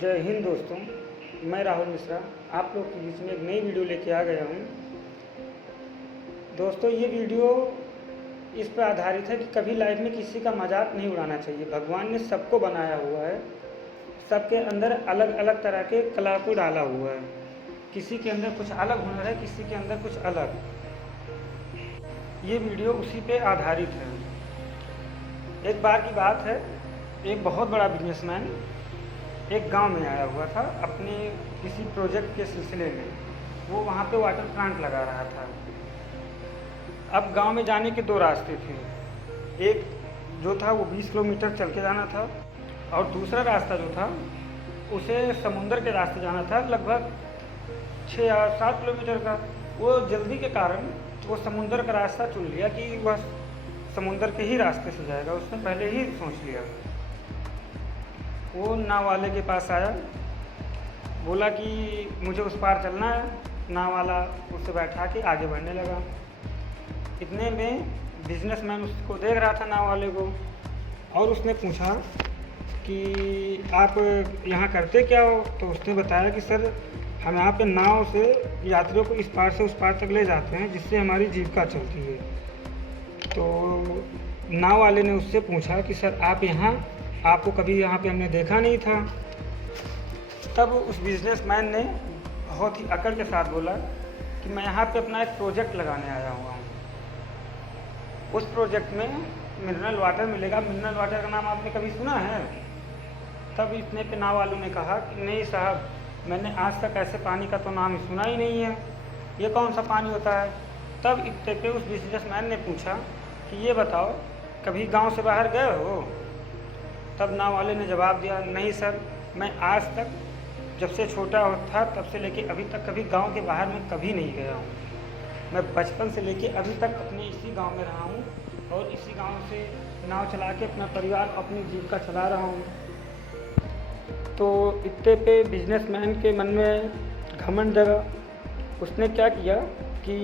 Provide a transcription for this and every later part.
जय हिंद दोस्तों, मैं राहुल मिश्रा आप लोग के बीच में एक नई वीडियो लेके आ गया हूँ। दोस्तों, ये वीडियो इस पर आधारित है कि कभी लाइफ में किसी का मजाक नहीं उड़ाना चाहिए। भगवान ने सबको बनाया हुआ है, सबके अंदर अलग अलग तरह के कला को डाला हुआ है। किसी के अंदर कुछ अलग हुनर है, किसी के अंदर कुछ अलग। ये वीडियो उसी पे आधारित है। एक बार की बात है, एक बहुत बड़ा बिजनेसमैन एक गांव में आया हुआ था अपने किसी प्रोजेक्ट के सिलसिले में। वो वहाँ पे वाटर प्लांट लगा रहा था। अब गांव में जाने के दो रास्ते थे। एक जो था वो 20 किलोमीटर चल के जाना था, और दूसरा रास्ता जो था उसे समुंदर के रास्ते जाना था, लगभग 6 या 7 किलोमीटर का। वो जल्दी के कारण वो समुंदर का रास्ता चुन लिया कि वह समुंदर के ही रास्ते से जाएगा। उसने पहले ही सोच लिया। वो नाव वाले के पास आया, बोला कि मुझे उस पार चलना है। नाव वाला उसे बैठा के आगे बढ़ने लगा। इतने में बिजनेसमैन उसको देख रहा था, नाव वाले को, और उसने पूछा कि आप यहाँ करते क्या हो? तो उसने बताया कि सर, हम यहाँ पे नाव से यात्रियों को इस पार से उस पार तक ले जाते हैं, जिससे हमारी जीविका चलती है। तो नाव वाले ने उससे पूछा कि सर, आपको कभी यहाँ पे हमने देखा नहीं था। तब उस बिजनेसमैन ने बहुत ही अकड़ के साथ बोला कि मैं यहाँ पे अपना एक प्रोजेक्ट लगाने आया हुआ हूँ। उस प्रोजेक्ट में मिनरल वाटर मिलेगा। मिनरल वाटर का नाम आपने कभी सुना है? तब इतने पे नाव वालों ने कहा कि नहीं साहब, मैंने आज तक ऐसे पानी का तो नाम सुना ही नहीं है, ये कौन सा पानी होता है? तब इतने पे उस बिजनेसमैन ने पूछा कि ये बताओ, कभी गांव से बाहर गए हो? तब नाव वाले ने जवाब दिया, नहीं सर, मैं आज तक जब से छोटा था तब से लेके अभी तक कभी गांव के बाहर में कभी नहीं गया हूँ। मैं बचपन से लेके अभी तक अपने इसी गांव में रहा हूँ, और इसी गांव से नाव चला के अपना परिवार, अपनी जीविका चला रहा हूँ। तो इतने पे बिजनेसमैन के मन में घमंड जगा। उसने क्या किया कि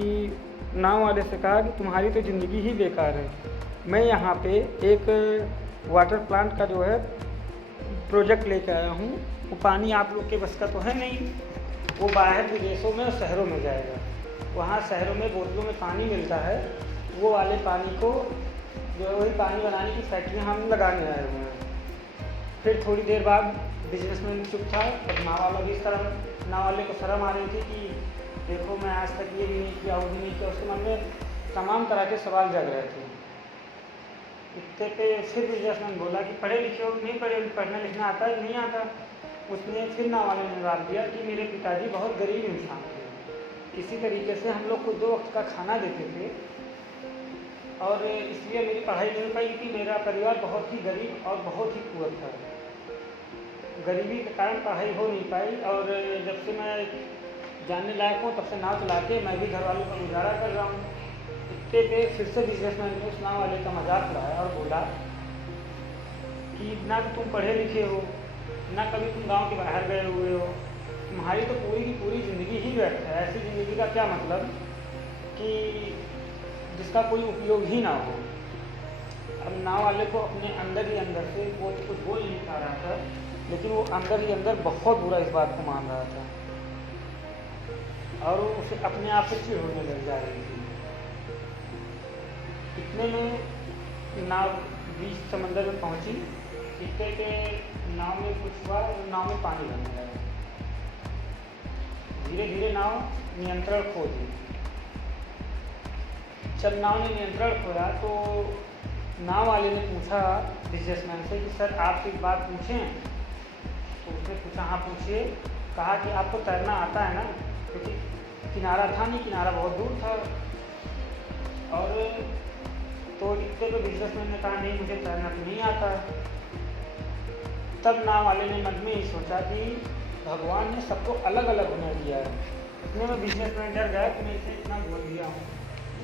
नाव वाले से कहा कि तुम्हारी तो ज़िंदगी ही बेकार है। मैं यहाँ पे एक वाटर प्लांट का जो है प्रोजेक्ट लेकर आया हूँ। वो पानी आप लोग के बस का तो है नहीं, वो बाहर विदेशों में और शहरों में जाएगा। वहाँ शहरों में बोतलों में पानी मिलता है, वो वाले पानी को जो है वही पानी बनाने की फैक्ट्रियाँ हम लगाने आए हुए हैं। फिर थोड़ी देर बाद बिजनेसमैन चुप था, और नाव वाला भी नाव वाले को शर्म आ रही थी कि देखो, मैं आज तक ये भी नहीं किया, वो भी नहीं किया। उसके मन में तमाम तरह के सवाल जग रहे थे। इतने पे फिर बिजनेसमैन बोला कि पढ़े लिखे हो? नहीं पढ़े, पढ़ना लिखना आता है? नहीं आता। उसने फिर नाव वाले ने जवाब दिया कि मेरे पिताजी बहुत गरीब इंसान थे, किसी तरीके से हम लोग को 2 वक्त का खाना देते थे, और इसलिए मेरी पढ़ाई नहीं हो पाई क्योंकि मेरा परिवार बहुत ही गरीब और बहुत ही पुअर था। गरीबी के कारण पढ़ाई हो नहीं पाई, और जब से मैं जानने लायक हूँ तब से नाव चला के मैं भी घर वालों का गुजारा कर रहा हूँ। इतने पे फिर से बिजनेसमैन ने उस नाव वाले का मजाक उड़ाया और बोला कि ना तो तुम पढ़े लिखे हो, ना कभी तुम गांव के बाहर गए हुए हो, तुम्हारी तो पूरी की पूरी ज़िंदगी ही व्यर्थ है। ऐसी ज़िंदगी का क्या मतलब कि जिसका कोई उपयोग ही ना हो। अब नाव वाले को अपने अंदर ही अंदर से, वो कुछ बोल नहीं पा रहा था, लेकिन वो अंदर ही अंदर बहुत बुरा इस बात को मान रहा था, और उसे अपने आप से चिढ़ होने लग जा रही थी। इतने में नाव बीच समंदर में पहुंची। इतने के नाव में कुछ हुआ, नाव में पानी भरने लगा। धीरे धीरे नाव नियंत्रण खो दी। जब नाव ने नियंत्रण खोया तो नाव वाले ने पूछा बिजनेसमैन से कि सर, आपसे एक बात पूछें? तो उसने पूछा, हाँ पूछिए। कहा कि आपको तैरना आता है ना? क्योंकि किनारा था नहीं, किनारा बहुत दूर था। और तो इतने तो बिजनेसमैन ने कहा, नहीं, मुझे तैरना तो नहीं आता। तब नाव वाले ने मन में ही सोचा कि भगवान ने सबको अलग अलग हुनर दिया है। इतने में बिजनेसमैन डर गया कि मैं इसे इतना बोल दिया हूँ,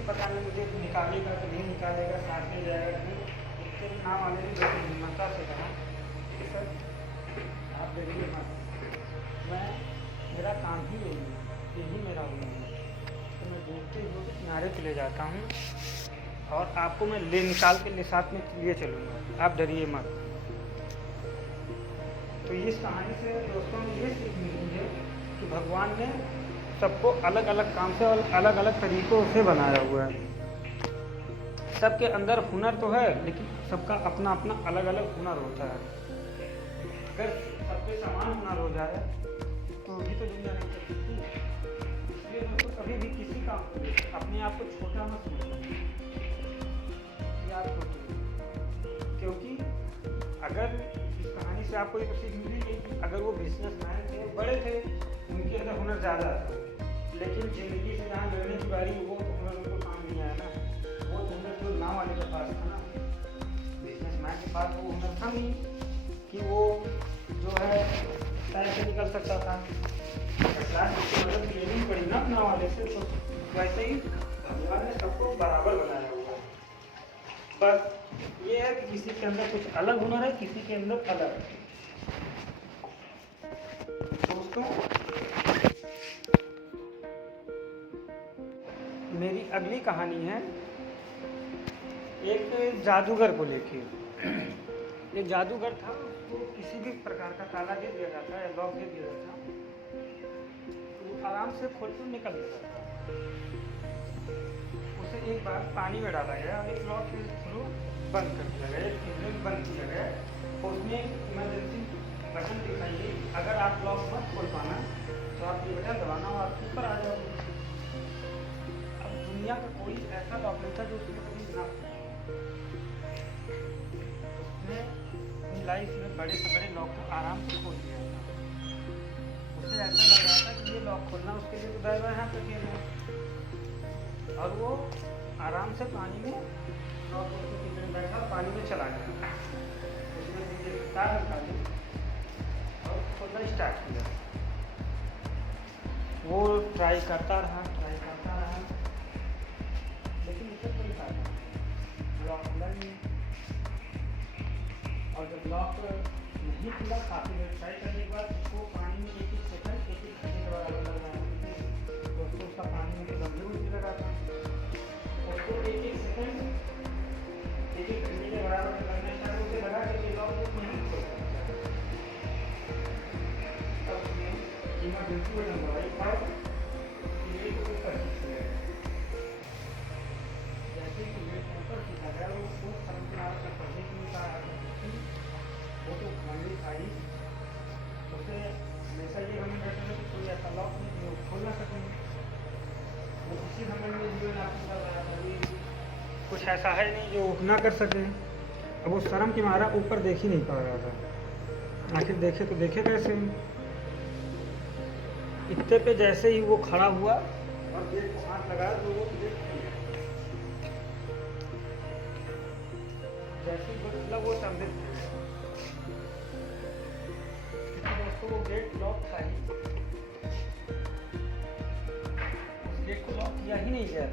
पता नहीं मुझे निकालेगा कि नहीं निकालेगा, साथ में जाएगा नहीं। इससे नाव वाले ने बड़ी हिम्मत से कहा कि सर, आप डरिए मत, मेरा काम ही यही मेरा हुनर है। तो मैं देखते हुए किनारे चले जाता हूँ, और आपको मैं निकाल के साथ में लिए चलूँगा, आप डरिए मत। तो इस कहानी से दोस्तों ये सीख मिली है कि भगवान ने सबको अलग अलग काम से और अलग अलग तरीक़ों से बनाया हुआ है। सबके अंदर हुनर तो है, लेकिन सबका अपना अपना अलग अलग हुनर होता है। अगर सबके समान हुनर हो जाए तो भी तो दुनिया नहीं चल सकती। इसलिए दोस्तों कभी भी किसी काम को अपने आप को छोटा मत समझो, याद रखो। क्योंकि अगर इस कहानी से आपको ये सीख मिलेगी कि अगर वो बिजनेसमैन थे, बड़े थे, उनके अंदर हुनर ज़्यादा था, लेकिन ज़िंदगी से जहाँ लड़ने की बारी वो हुनर उनको काम नहीं आया ना। वो हुनर जो नाव वाले के पास था ना, बिजनेसमैन के पास वो हुनर था नहीं कि वो जो है टाइम से निकल सकता था। उसकी मदद लेनी पड़ी ना नाव वाले से। तो वैसे ही भगवान ने सबको बराबर बनाया हुआ है। बस ये है कि किसी के अंदर कुछ अलग हुनर है, किसी के अंदर अलग है। दोस्तों मेरी अगली कहानी है एक जादूगर को लेके। एक जादूगर था, उसको किसी भी प्रकार का ताला दे दिया जाता है, लॉक दे दिया जाता है, वो आराम से खोल कर निकल जाता था। उसे एक बार पानी में डाला गया, एक लॉक के थ्रू बंद कर दिया गया, एक पिंजरे बंद किया गया। उसमें इमरजेंसी बटन दिखाइए, अगर आप लॉक मत खोल पाना तो आप ये बटन दबाना और आप ऊपर आ जाओगे। अब दुनिया का कोई ऐसा लॉक नहीं था जो उसने कभी ना खोला। उसने अपनी लाइफ में बड़े से बड़े लॉक को आराम से खोल दिया था। उसे ऐसा लग रहा था कि ये लॉक खोलना उसके लिए तो दाएं बाएं हाथ रखेगा, और वो आराम से पानी में लॉक खोल बैठा, पानी में चला गया। उसने तार निकाली और खोलना स्टार्ट किया। वो ट्राई करता रहा, लेकिन उसे कोई फायदा नहीं, लॉक खुला नहीं। और जब लॉक नहीं खुला, काफ़ी देर ट्राई करने के बाद उसको पानी में एक सेकंड घंटे के बराबर लग रहा है। दोस्तों उसका पानी में तो गंभीर उल्टी लगा था, उसको एक सेकंड घंटे के बराबर लगने स्टार्ट, उसे लगा कि ये लॉक नहीं खुल सकता। तब उसने इमरजेंसी बटन दबाई और ये तो ऊपर खींच लिया। जैसे कि ये ऊपर खींचा गया, वो सरकार से पढ़ने के लिए कहा, वो तो खाली आई। उसे हमेशा ये घमंड रहता है कि कोई ऐसा लॉक नहीं जो खोल ना सकें। वो किसी घमंड में जीवन आपको कर रहा था, कुछ ऐसा है नहीं जो ना कर सके। अब वो शर्म के मारा ऊपर देख ही नहीं पा रहा था। आखिर देखे तो देखे कैसे। इतने पे जैसे ही वो खड़ा हुआ और गेट को हाथ लगाया तो वो गेट खुल गया। जैसे ही मतलब वो समझे दोस्तों वो गेट लॉक था ही, उस गेट को लॉक किया ही नहीं गया।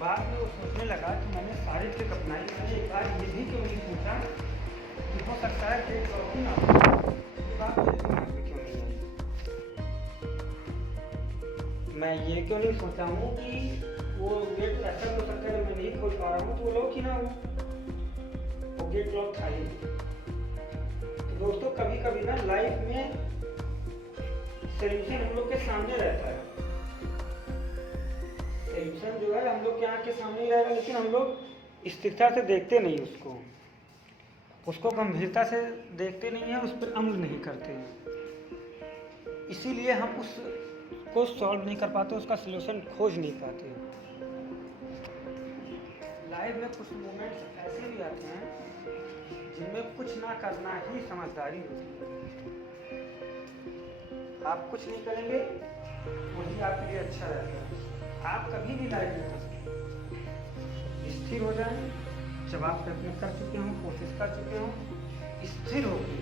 बाद में वो सोचने लगा कि मैंने सारी ट्रिक अपनाई, मैंने एक बार ये भी क्यों नहीं सोचा कि हो सकता है गेट लॉक ही ना हो। बात मेरे दिमाग में क्यों नहीं आई, मैं ये क्यों नहीं सोचा हूँ कि वो गेट ऐसा हो सकता है मैं नहीं खोल पा रहा हूँ तो वो लॉक ही ना हो। वो गेट लॉक था ही। तो दोस्तों कभी कभी ना लाइफ में सोल्यूशन हम लोग के सामने रहता है। सोल्यूशन जो है हम लोग के आँख के सामने ही रहेगा, लेकिन हम लोग स्थिरता से देखते नहीं उसको गंभीरता से देखते नहीं हैं, उस पर अमल नहीं करते। इसीलिए हम उसको सॉल्व नहीं कर पाते, उसका सलूशन खोज नहीं पाते। लाइफ में कुछ मोमेंट्स ऐसे भी आते हैं जिनमें कुछ ना करना ही समझदारी होती है। आप कुछ नहीं करेंगे वही आपके लिए अच्छा रहता है। आप कभी भी लाइफ में स्थिर हो जाएं, जब आप प्रयत्न कर चुके हों, कोशिश कर चुके हों, स्थिर होकर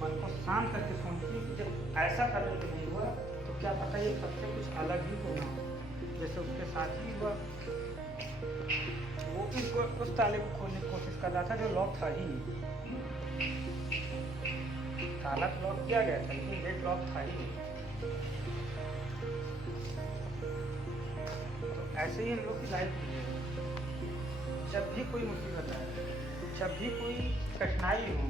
मन को शांत करके सोचिए कि जब ऐसा करने को नहीं हुआ तो क्या पता ये सबसे कुछ अलग ही होना हो। जैसे उसके साथ ही हुआ, वो उस ताले को खोलने की कोशिश कर रहा था जो लॉक था ही नहीं। ताला तो लॉक किया गया था लेकिन गेट लॉक था ही नहीं। तो ऐसे ही हम लोग की लाइफ में जब भी कोई मुसीबत आए, जब भी कोई कठिनाई हो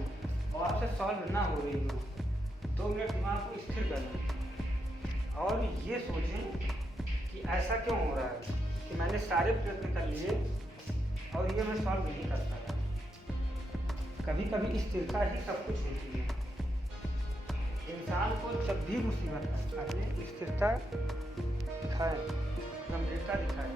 और आपसे सॉल्व ना हो रही हो, 2 मिनट दिमाग को स्थिर करें और ये सोचें कि ऐसा क्यों हो रहा है कि मैंने सारे प्रयत्न कर लिए और ये मैं सॉल्व नहीं कर पाया। कभी कभी स्थिरता ही सब कुछ होती है। इंसान को जब भी मुसीबत आए स्थिरता दिखाए, गंभीरता दिखाए,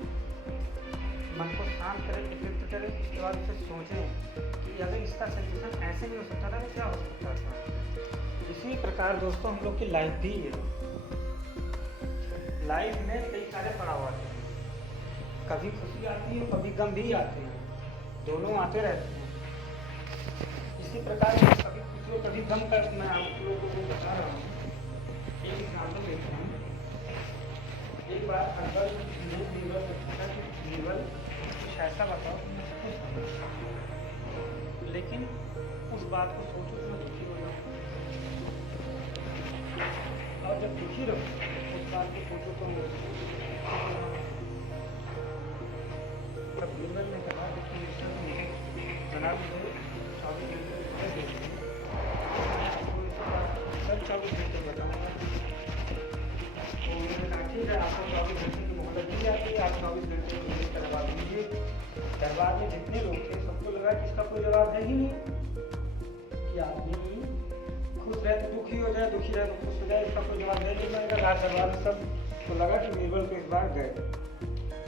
मन को शांत करें, एकाग्र करें, उसके बाद उसे सोचें कि अगर इसका सलूशन ऐसे नहीं हो सकता था तो क्या हो सकता था। इसी प्रकार दोस्तों हम लोग की लाइफ भी है। लाइफ में कई सारे पड़ाव आते हैं, कभी खुशी आती है कभी गम भी आते हैं, दोनों आते रहते हैं। इसी प्रकार कभी खुशी और कभी गम का मैं आप लोगों को बता रहा हूँ। एक एग्जाम्पल देते हैं। एक बार अकबर ने बीरबल से पूछा कि बीरबल कुछ ऐसा बताओ कि मैं खुश हूँ, लेकिन उस बात को सोचो तो मैं दुखी हो जाऊँ, और जब दुखी रहो उस बात को सोचो तो तब बीरबल ने कहा कि जनाब मुझे 24 घंटे देखिए, मैं आपको इस बात सब 24 घंटे बताऊँगा। तो उन्होंने कहा ठीक है, आपको 24 घंटे की मोहलत दी जाती है, आप 24 घंटे में मुझे करवा दीजिए। दरबार में जितने लोग थे सबको लगा कि इसका कोई जवाब है ही नहीं, कि आदमी खुश रहे तो दुखी हो जाए, दुखी रहे तो खुश हो जाए, इसका कोई जवाब है नहीं। मैंने कहा दरबार में सब तो लगा कि बीरबल को इस बार गए,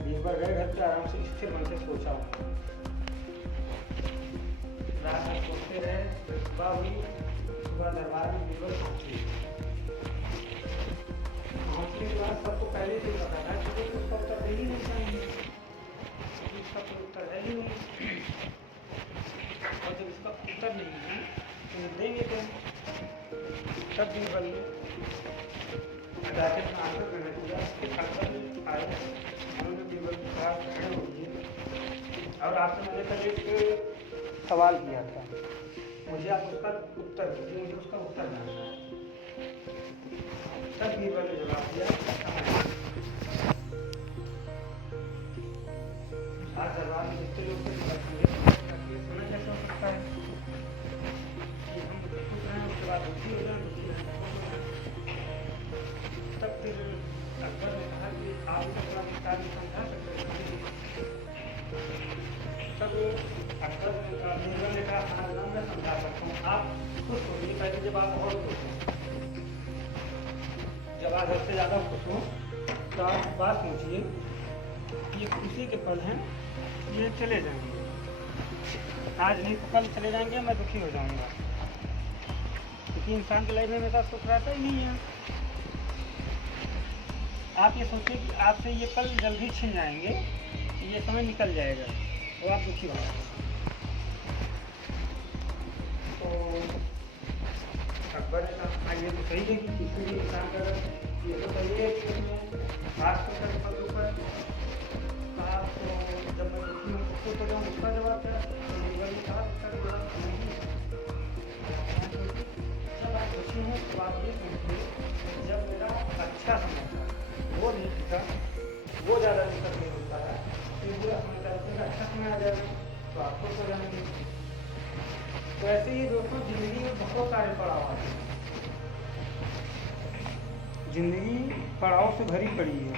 बीरबल गए घर पे आराम से स्थिर मन से सोचा, रात में सोचते रहे। सुबह हुई, सुबह दरबार में बीरबल पहुँचे। पहुँचने के बाद सबको पहले से पता था कि उसका उत्तर दे ही नहीं चाहिए, क्योंकि इसका कोई उत्तर है ही नहीं, और जब इसका उत्तर नहीं है तो देंगे क्या। तब बीरबल ने जाके अपना आंसर करने दिया। अकबर ने आए, उन्होंने बीरबल के साथ खड़े होइए और आपसे मैंने कल एक सवाल किया था, मुझे आप उसका उत्तर दीजिए, मुझे उसका उत्तर जानना है। तब बीरबल ने जवाब दिया, आज दरबार में जितने लोग समय कैसे हो सकता है कि हम खुश रहें उसके बाद दुखी हो जाए, दुखी रहें। तब फिर अकबर ने कहा कि आप इसे थोड़ा विस्तार में समझा सकते हैं। तब अकबर ने कहा, बीरबल ने कहा हाँ जनाब मैं समझा सकता हूँ, आप खुश होइए पहले, जब आप और खुश हों, जब आप सबसे ज़्यादा खुश हो तो आप बात पूछिए, ये खुशी के पल हैं, ये चले जाएंगे, आज नहीं तो कल चले जाएंगे, मैं दुखी हो जाऊंगा, क्योंकि इंसान की लाइफ में हमेशा सुख रहता ही नहीं है। आप ये सोचिए कि आपसे ये पल जल्दी छिन जाएंगे, ये समय निकल जाएगा, तो आप दुखी हो जाएंगे। तो अकबर ने कहा ये तो सही है कि किसी भी इंसान का ये तो सही है कि उसमें खास कर पल ऊपर कहा, तो जब मैं दुखी हूँ तो खुश हो जाऊँ, उसका जवाब क्या। तो बीरबल ने कहा उसका जवाब नहीं है। जब आप दुखी हैं तो आप ये सोचिए जब मेरा अच्छा समय था वो नहीं था, वो ज़्यादा दिक्कत नहीं होता है, फिर बुरा समय था उसमें अच्छा समय आ जाएगा तो आप खुश हो जाएंगे। तो ऐसे ही दोस्तों जिंदगी में बहुत सारे पड़ाव आते हैं, जिंदगी पड़ाव से भरी पड़ी है।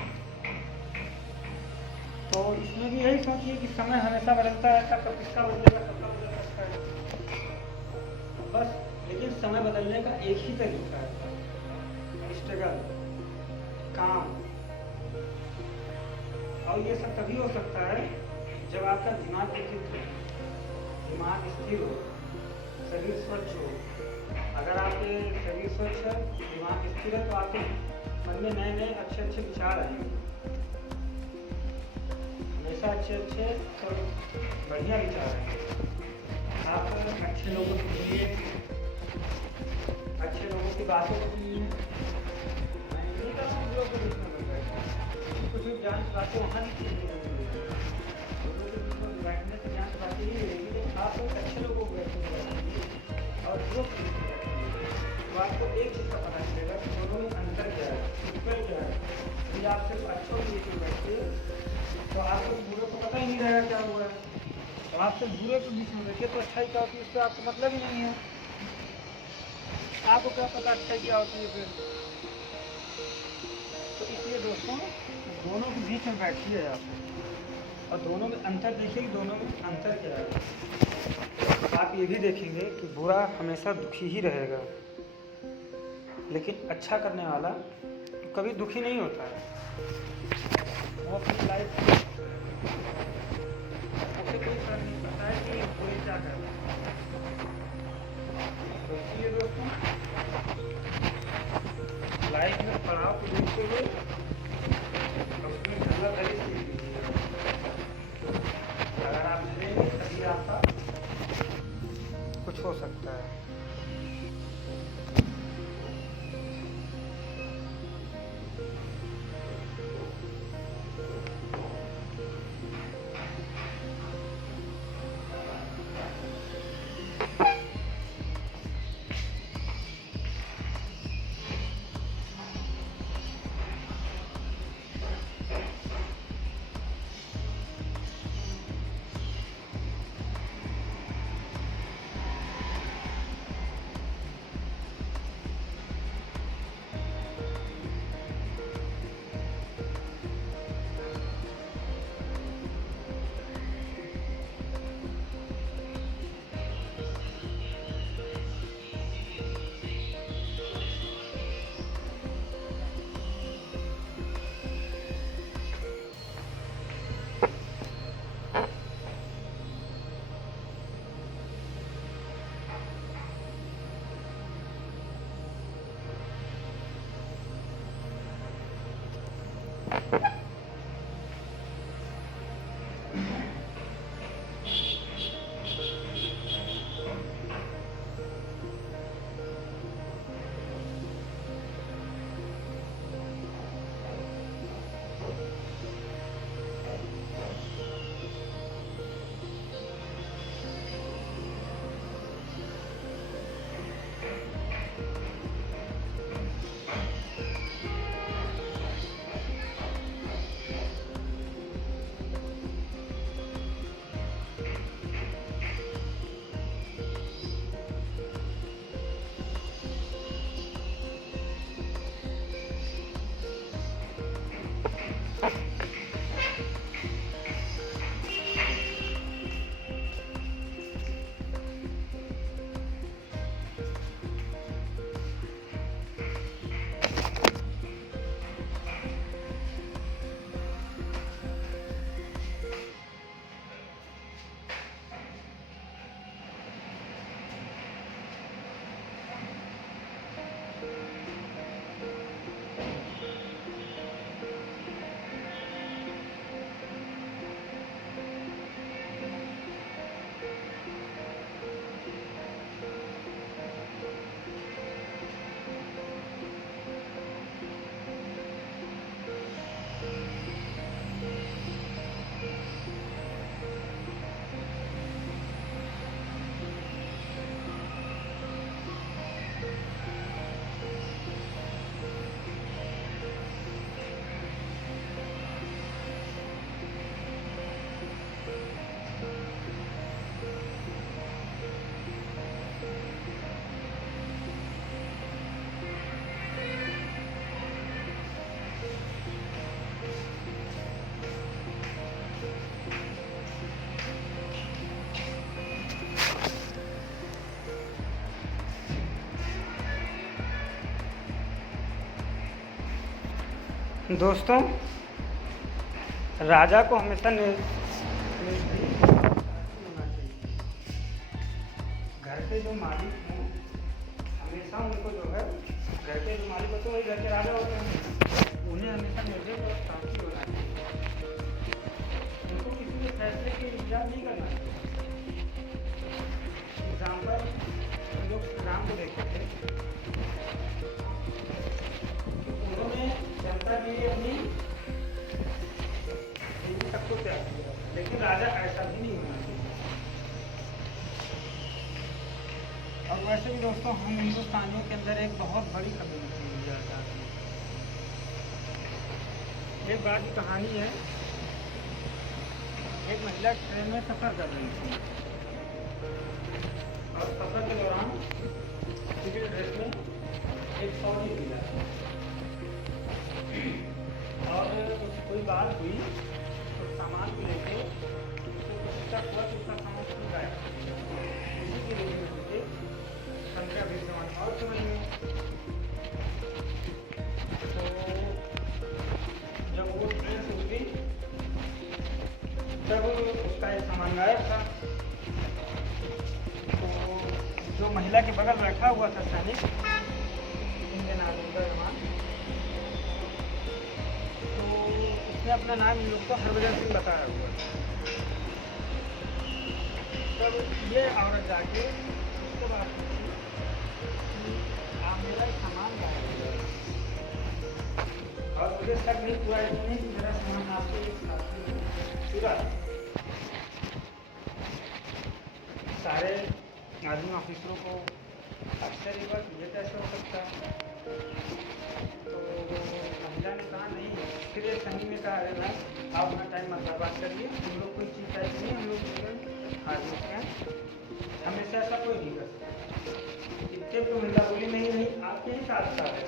तो इसमें भी यही सोचिए कि समय हमेशा बदलता रहता है, कब किसका बदलेगा सबका बदल सकता है बस। लेकिन समय बदलने का एक ही तरीका है, स्ट्रगल, काम। और ये सब तभी हो सकता है जब आपका दिमाग विकसित हो, दिमाग स्थिर हो, शरीर स्वच्छ हो। अगर आपके शरीर स्वच्छ है, दिमाग स्थिर है, तो आपके मन में नए नए अच्छे अच्छे विचार आएंगे, हमेशा अच्छे अच्छे और बढ़िया विचार आएंगे। आप अच्छे लोगों को सुनिए, अच्छे लोगों की बातों को सुनिए। मैं नहीं कर रहा हूँ लोगों को बीच में बैठना, कुछ भी जान बातें वहाँ की चीज़ नहीं होगी, लोगों के बीच में बैठने से जान बातें ही रहेगी। लेकिन आप लोग अच्छे लोगों को बैठेंगे और जो तो आपको एक चीज़ का पता चलेगा कि दोनों में अंतर क्या है, इक्वल क्या है। यदि आप सिर्फ अच्छों के बीच में बैठिए तो आपको बुरे को पता ही नहीं रहेगा क्या हुआ है, अब आप सिर्फ बुरे को बीच में देखिए तो अच्छाई क्या होती है उससे आपको मतलब ही नहीं है। आपको क्या पता अच्छाई क्या होती है फिर। तो इसलिए दोस्तों दोनों के बीच में बैठिए आप और दोनों में अंतर देखिए कि दोनों में अंतर क्या है। आप ये भी देखेंगे कि बुरा हमेशा दुखी ही रहेगा, लेकिन अच्छा करने वाला कभी दुखी नहीं होता है। वो अपनी लाइफ उसे कोई फर्क नहीं पड़ता है कि बुरे क्या कर रहे हैं। तो इसलिए दोस्तों लाइफ में पड़ाव को देखते हुए उसमें गलत है अगर आप लेंगे तभी आपका कुछ हो सकता है। दोस्तों राजा को हमेशा घर के जो मालिक हों हमेशा उनको जो है घर के जो मालिक होते हैं वही घर के राजा होते हैं, उन्हें हमेशा निर्भय और शांति होना चाहिए। उनको किसी के फैसले के इंतजार नहीं करना चाहिए। एग्जाम्पल हम लोग राम को देखते थे, उन्होंने जनता के लिए अपनी सबको त्याग किया, लेकिन राजा ऐसा भी नहीं होना चाहिए। और वैसे भी दोस्तों हम हिंदुस्तानियों के अंदर एक बहुत बड़ी कम्युनिटी मिल जाता है। एक बात की कहानी है एक महिला ट्रेन में सफ़र कर रही थी और सफ़र के दौरान सिविल ड्रेस में एक फौजी मिला और कोई बात हुई तो सामान को लेके उसको शक हुआ कि उसका सामान छूट गया। इसी के लिए मुझे संख्या भी सामान और समझ में तो जब वो ट्रेन से उतरी तब उसका एक सामान गायब था। तो जो महिला के बगल बैठा हुआ था सैनिक इंडियन आर्मी का जवान, तो उसने अपना नाम इन लोग को हरभजन सिंह बताया हुआ। तब ये औरत जाके उसके बाद पूछी कि आप मेरा सामान गायब है और मुझे शक नहीं पूरा इसमें कि मेरा सामान आपके एक साथी ने चुरा। सारे आर्मी ऑफिसरों को आश्चर्य हुआ कि ये कैसे हो सकता है। तो महिला ने कहा नहीं, फिर एक सैनिक ने कहा अरे भाई आप अपना टाइम मत बर्बाद करिए, हम लोग कोई चीज़ ऐसी नहीं, हम लोग आर्मी के हैं, हमेशा ऐसा कोई नहीं कर सकता। इतने तो महिला बोली नहीं नहीं आपके ही साथ साथ है।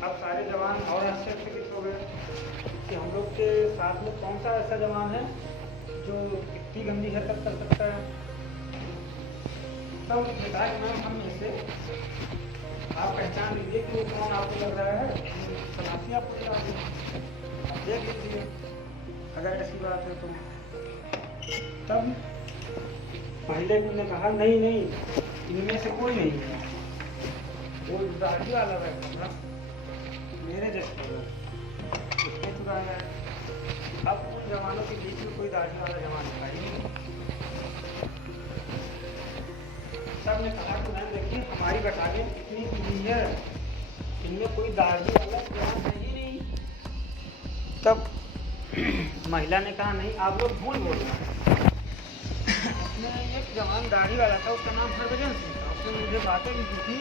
अब सारे जवान और आश्चर्यचकित हो गए कि हम लोग के साथ में कौन सा ऐसा जवान है जो इतनी गंदी हरकत कर सकता है। तब उसने कहा कि मैम हम में से आप पहचान लीजिए कि वो कौन आपको लग रहा है, तलाशी आपको चला दें, आप देख लीजिए अगर ऐसी बात है तो। तब महिला ने कहा नहीं नहीं इनमें से कोई नहीं है, वो दाढ़ी वाला बैठा था मेरे जैसे उसने चुराया है। अब उन जवानों के बीच में कोई दाढ़ी वाला जवान दिखाई नहीं। सब ने कहा कि मैम देखिए हमारी बटालियन इतनी बुरी है, इनमें कोई दाढ़ी वाला जवान है ही नहीं। तब महिला ने कहा नहीं आप लोग भूल बोल रहे हैं, उसमें एक जवान दाढ़ी वाला था, उसका नाम हरभजन सिंह था। उसने मुझे बातें भी की थी,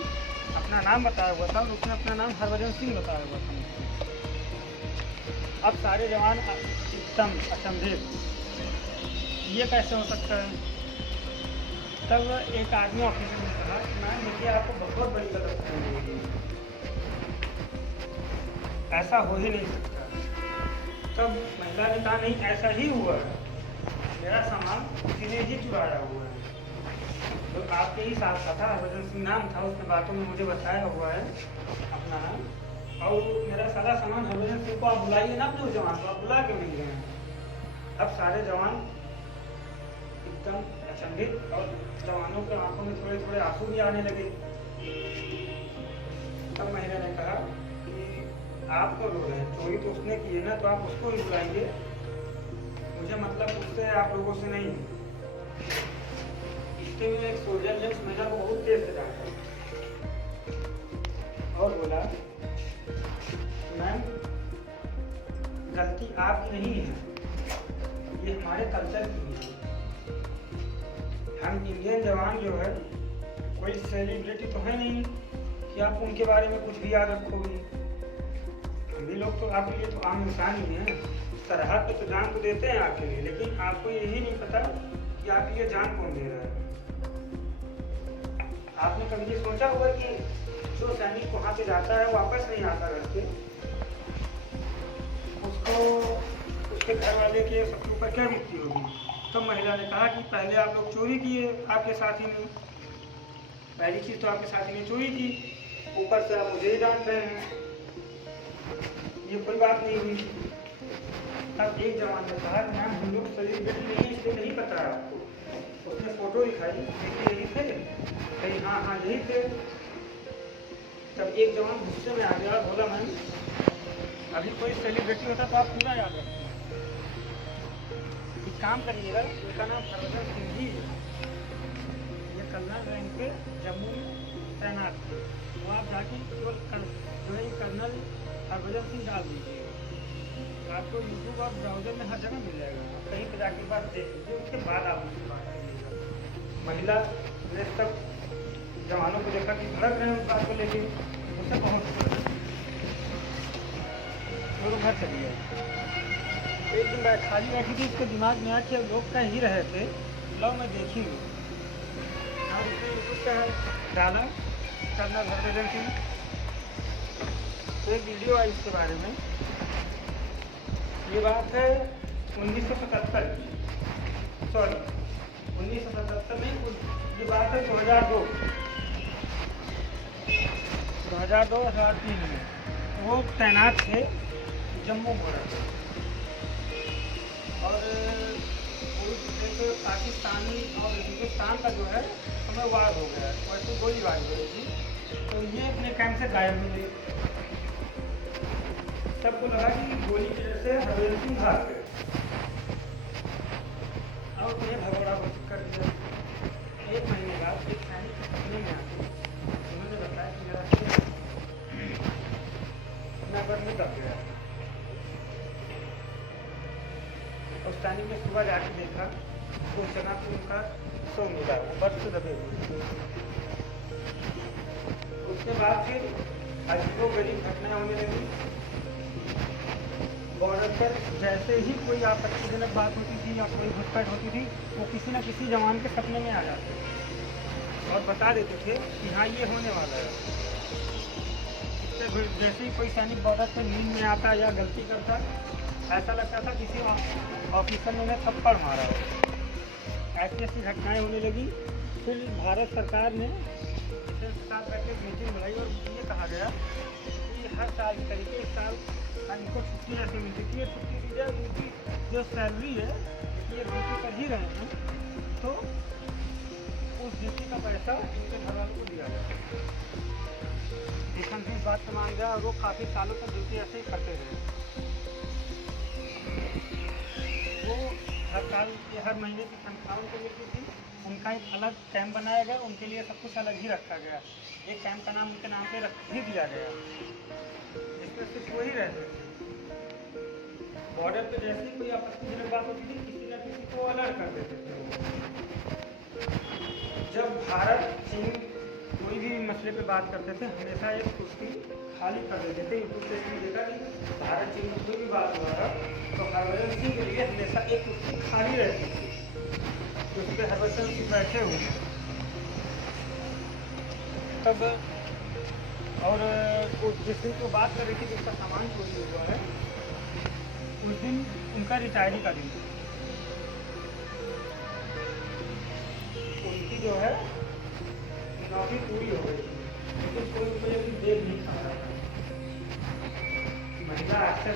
अपना नाम बताया हुआ था और उसने अपना नाम हरभजन सिंह बताया हुआ था। अब सारे जवान एकदम अचंभित, ये कैसे हो सकता है। तब एक आदमी ऑफिसर ने कहा कि मैम देखिए आपको बहुत बड़ी गलतफहमी होगी, ऐसा हो ही नहीं सकता। तब महिला ने कहा नहीं ऐसा ही हुआ है, मेरा सामान किसी ने ही चुराया हुआ है। तो आपके ही साथ था हरभजन सिंह नाम था, उसने बातों में मुझे बताया हुआ है अपना नाम, और मेरा सारा सामान हरभजन सिंह को आप बुलाइए ना अपने जवान को, आप बुला के मिल गए हैं। अब सारे जवान एकदम अचंभित और जवानों के आंखों में थोड़े थोड़े आंसू भी आने लगे। तब महिला ने कहा कि आप कब रो रहे हैं, चोरी तो उसने की है ना, तो आप उसको ही बुलाएंगे, मुझे मतलब उससे आप लोगों से नहीं। इसके में एक सोल्जर ने उस महिला को बहुत तेज से डांटा और बोला मैम गलती आपकी नहीं है, ये हमारे कल्चर की है। हम इंडियन जवान जो है कोई सेलिब्रिटी तो है नहीं कि आप उनके बारे में कुछ भी याद रखोगे। हम भी लोग तो आपके लिए तो आम इंसान ही हैं, सरहद पे तो जान तो देते हैं आपके लिए, लेकिन आपको यही नहीं पता कि आपके लिए जान कौन दे रहा है। आपने कभी ये सोचा होगा कि जो सैनिक वहाँ पे जाता है वापस नहीं आता घर पे, उसको उसके घर वाले के शत्रु पर क्या बीतती होगी। तो महिला ने कहा कि पहले आप लोग चोरी किए, आपके साथी ने, पहली चीज़ तो आपके साथी ने चोरी की, ऊपर से आप मुझे ही डांट रहे हैं, ये कोई बात नहीं हुई। तब एक जवान ने कहा कि मैम हम लोग सेलिब्रिटी नहीं, इसलिए नहीं पता है आपको। उसने फोटो दिखाई, देखिए यही थे, कहीं हाँ हाँ यही थे। तब एक जवान गुस्से में आ गया और बोला मैम अभी कोई सेलिब्रिटी होता तो आप पूरा याद रखते, एक काम करिएगा, इनका नाम हरभजन सिंह जी है, ये कर्नल रैंक पे जम्मू में तैनात थे, तो आप जाके केवल जो है कर्नल हरभजन सिंह डाल दीजिएगा, आपको यूट्यूब और ब्राउजर में हर जगह मिल जाएगा, आप कहीं पर जाके बात देख लीजिए, उसके बाद आप उससे बात कीजिएगा। महिला ने तब जवानों को देखा कि भड़क रहे हैं उस बात को लेके, उससे बहुत वो घर चली गए। एक दिन मैं खाली बैठी थी, उसके दिमाग में आया कि अब लोग कह ही रहे थे, लो मैं देखी हूँ। हाँ, उसने यूट्यूब पे डाला कर्नल हरभजन सिंह, तो एक वीडियो आई इसके बारे में। ये बात है 1977 की, सॉरी 1977 में, ये बात है 2002-2003 में। वो तैनात थे जम्मू बॉर्डर पर, और एक पाकिस्तानी और हिंदुस्तान का जो है समय वार हो गया, वैसे गोलीबारी हुई थी, तो ये अपने कैंप से गायब हुए। सबको लगा कि गोली की वजह से हरभजन सिंह भाग गए, और उन्हें भगोड़ा घोषित कर दिया। एक महीने बाद एक सैनिक सपने में आते, उन्होंने बताया कि मेरा नगर में दब गया। उस सैनिक ने सुबह जाके देखा तो उस जगह पर उनका सो मिला, वो बर्फ से दबे हुए। उसके बाद फिर अजीबोगरीब घटनाएं होने लगी। बॉर्डर पर जैसे ही कोई आपत्तिजनक बात होती थी या कोई घुसपैठ होती थी, वो किसी न किसी जवान के सपने में आ जाते और बता देते थे कि हाँ ये होने वाला है। जैसे ही कोई सैनिक बॉर्डर पर नींद में आता या गलती करता, ऐसा लगता था किसी ऑफिसर ने उन्हें थप्पड़ मारा हो। ऐसी ऐसी घटनाएं होने लगी। फिर भारत सरकार ने डिफेंस स्टाफ बैठे मीटिंग बुलाई और ये कहा गया कि हर साल की तरीके इस साल इनको छुट्टी ऐसे मिलती थी, ये छुट्टी दी जाए, उनकी जो सैलरी है ये ड्यूटी कर ही रहे हैं, तो उस ड्यूटी का पैसा इनके घर वालों को दिया जाए। डिफेंस इस बात को मान गया और वो काफ़ी सालों तक ड्यूटी ऐसे ही करते रहे। वो हर साल की हर महीने की तनख्वाह उनको मिलती थी। उनका एक अलग कैंप बनाया गया, उनके लिए सब कुछ अलग ही रखा गया। एक कैंप का नाम उनके नाम पे रख ही दिया गया, जिसमें सिर्फ वही रहते थे। बॉर्डर पे जैसे ही कोई आपत्तिजनक बात होती थी, किसी न किसी को अलर्ट कर देते थे। जब भारत चीन कोई भी मसले पे बात करते थे, हमेशा एक कुर्सी खाली कर देते थे। यूट्यूब पे इसमें देखा कि भारत चीन में कोई भी बात हुआ था तो हरभजन सिंह के लिए हमेशा एक कुर्सी खाली रहती थी, तो उस पर हरभजन सिंह बैठे हुए थे। तब और जिस दिन को बात कर रही थी जिसका सामान चोरी हुआ है, उस दिन उनका रिटायरी का दिन था। उनकी जो है नौकरी पूरी हो गई, लेकिन कोई मुझे भी देख नहीं पा रहा था। महिला अक्सर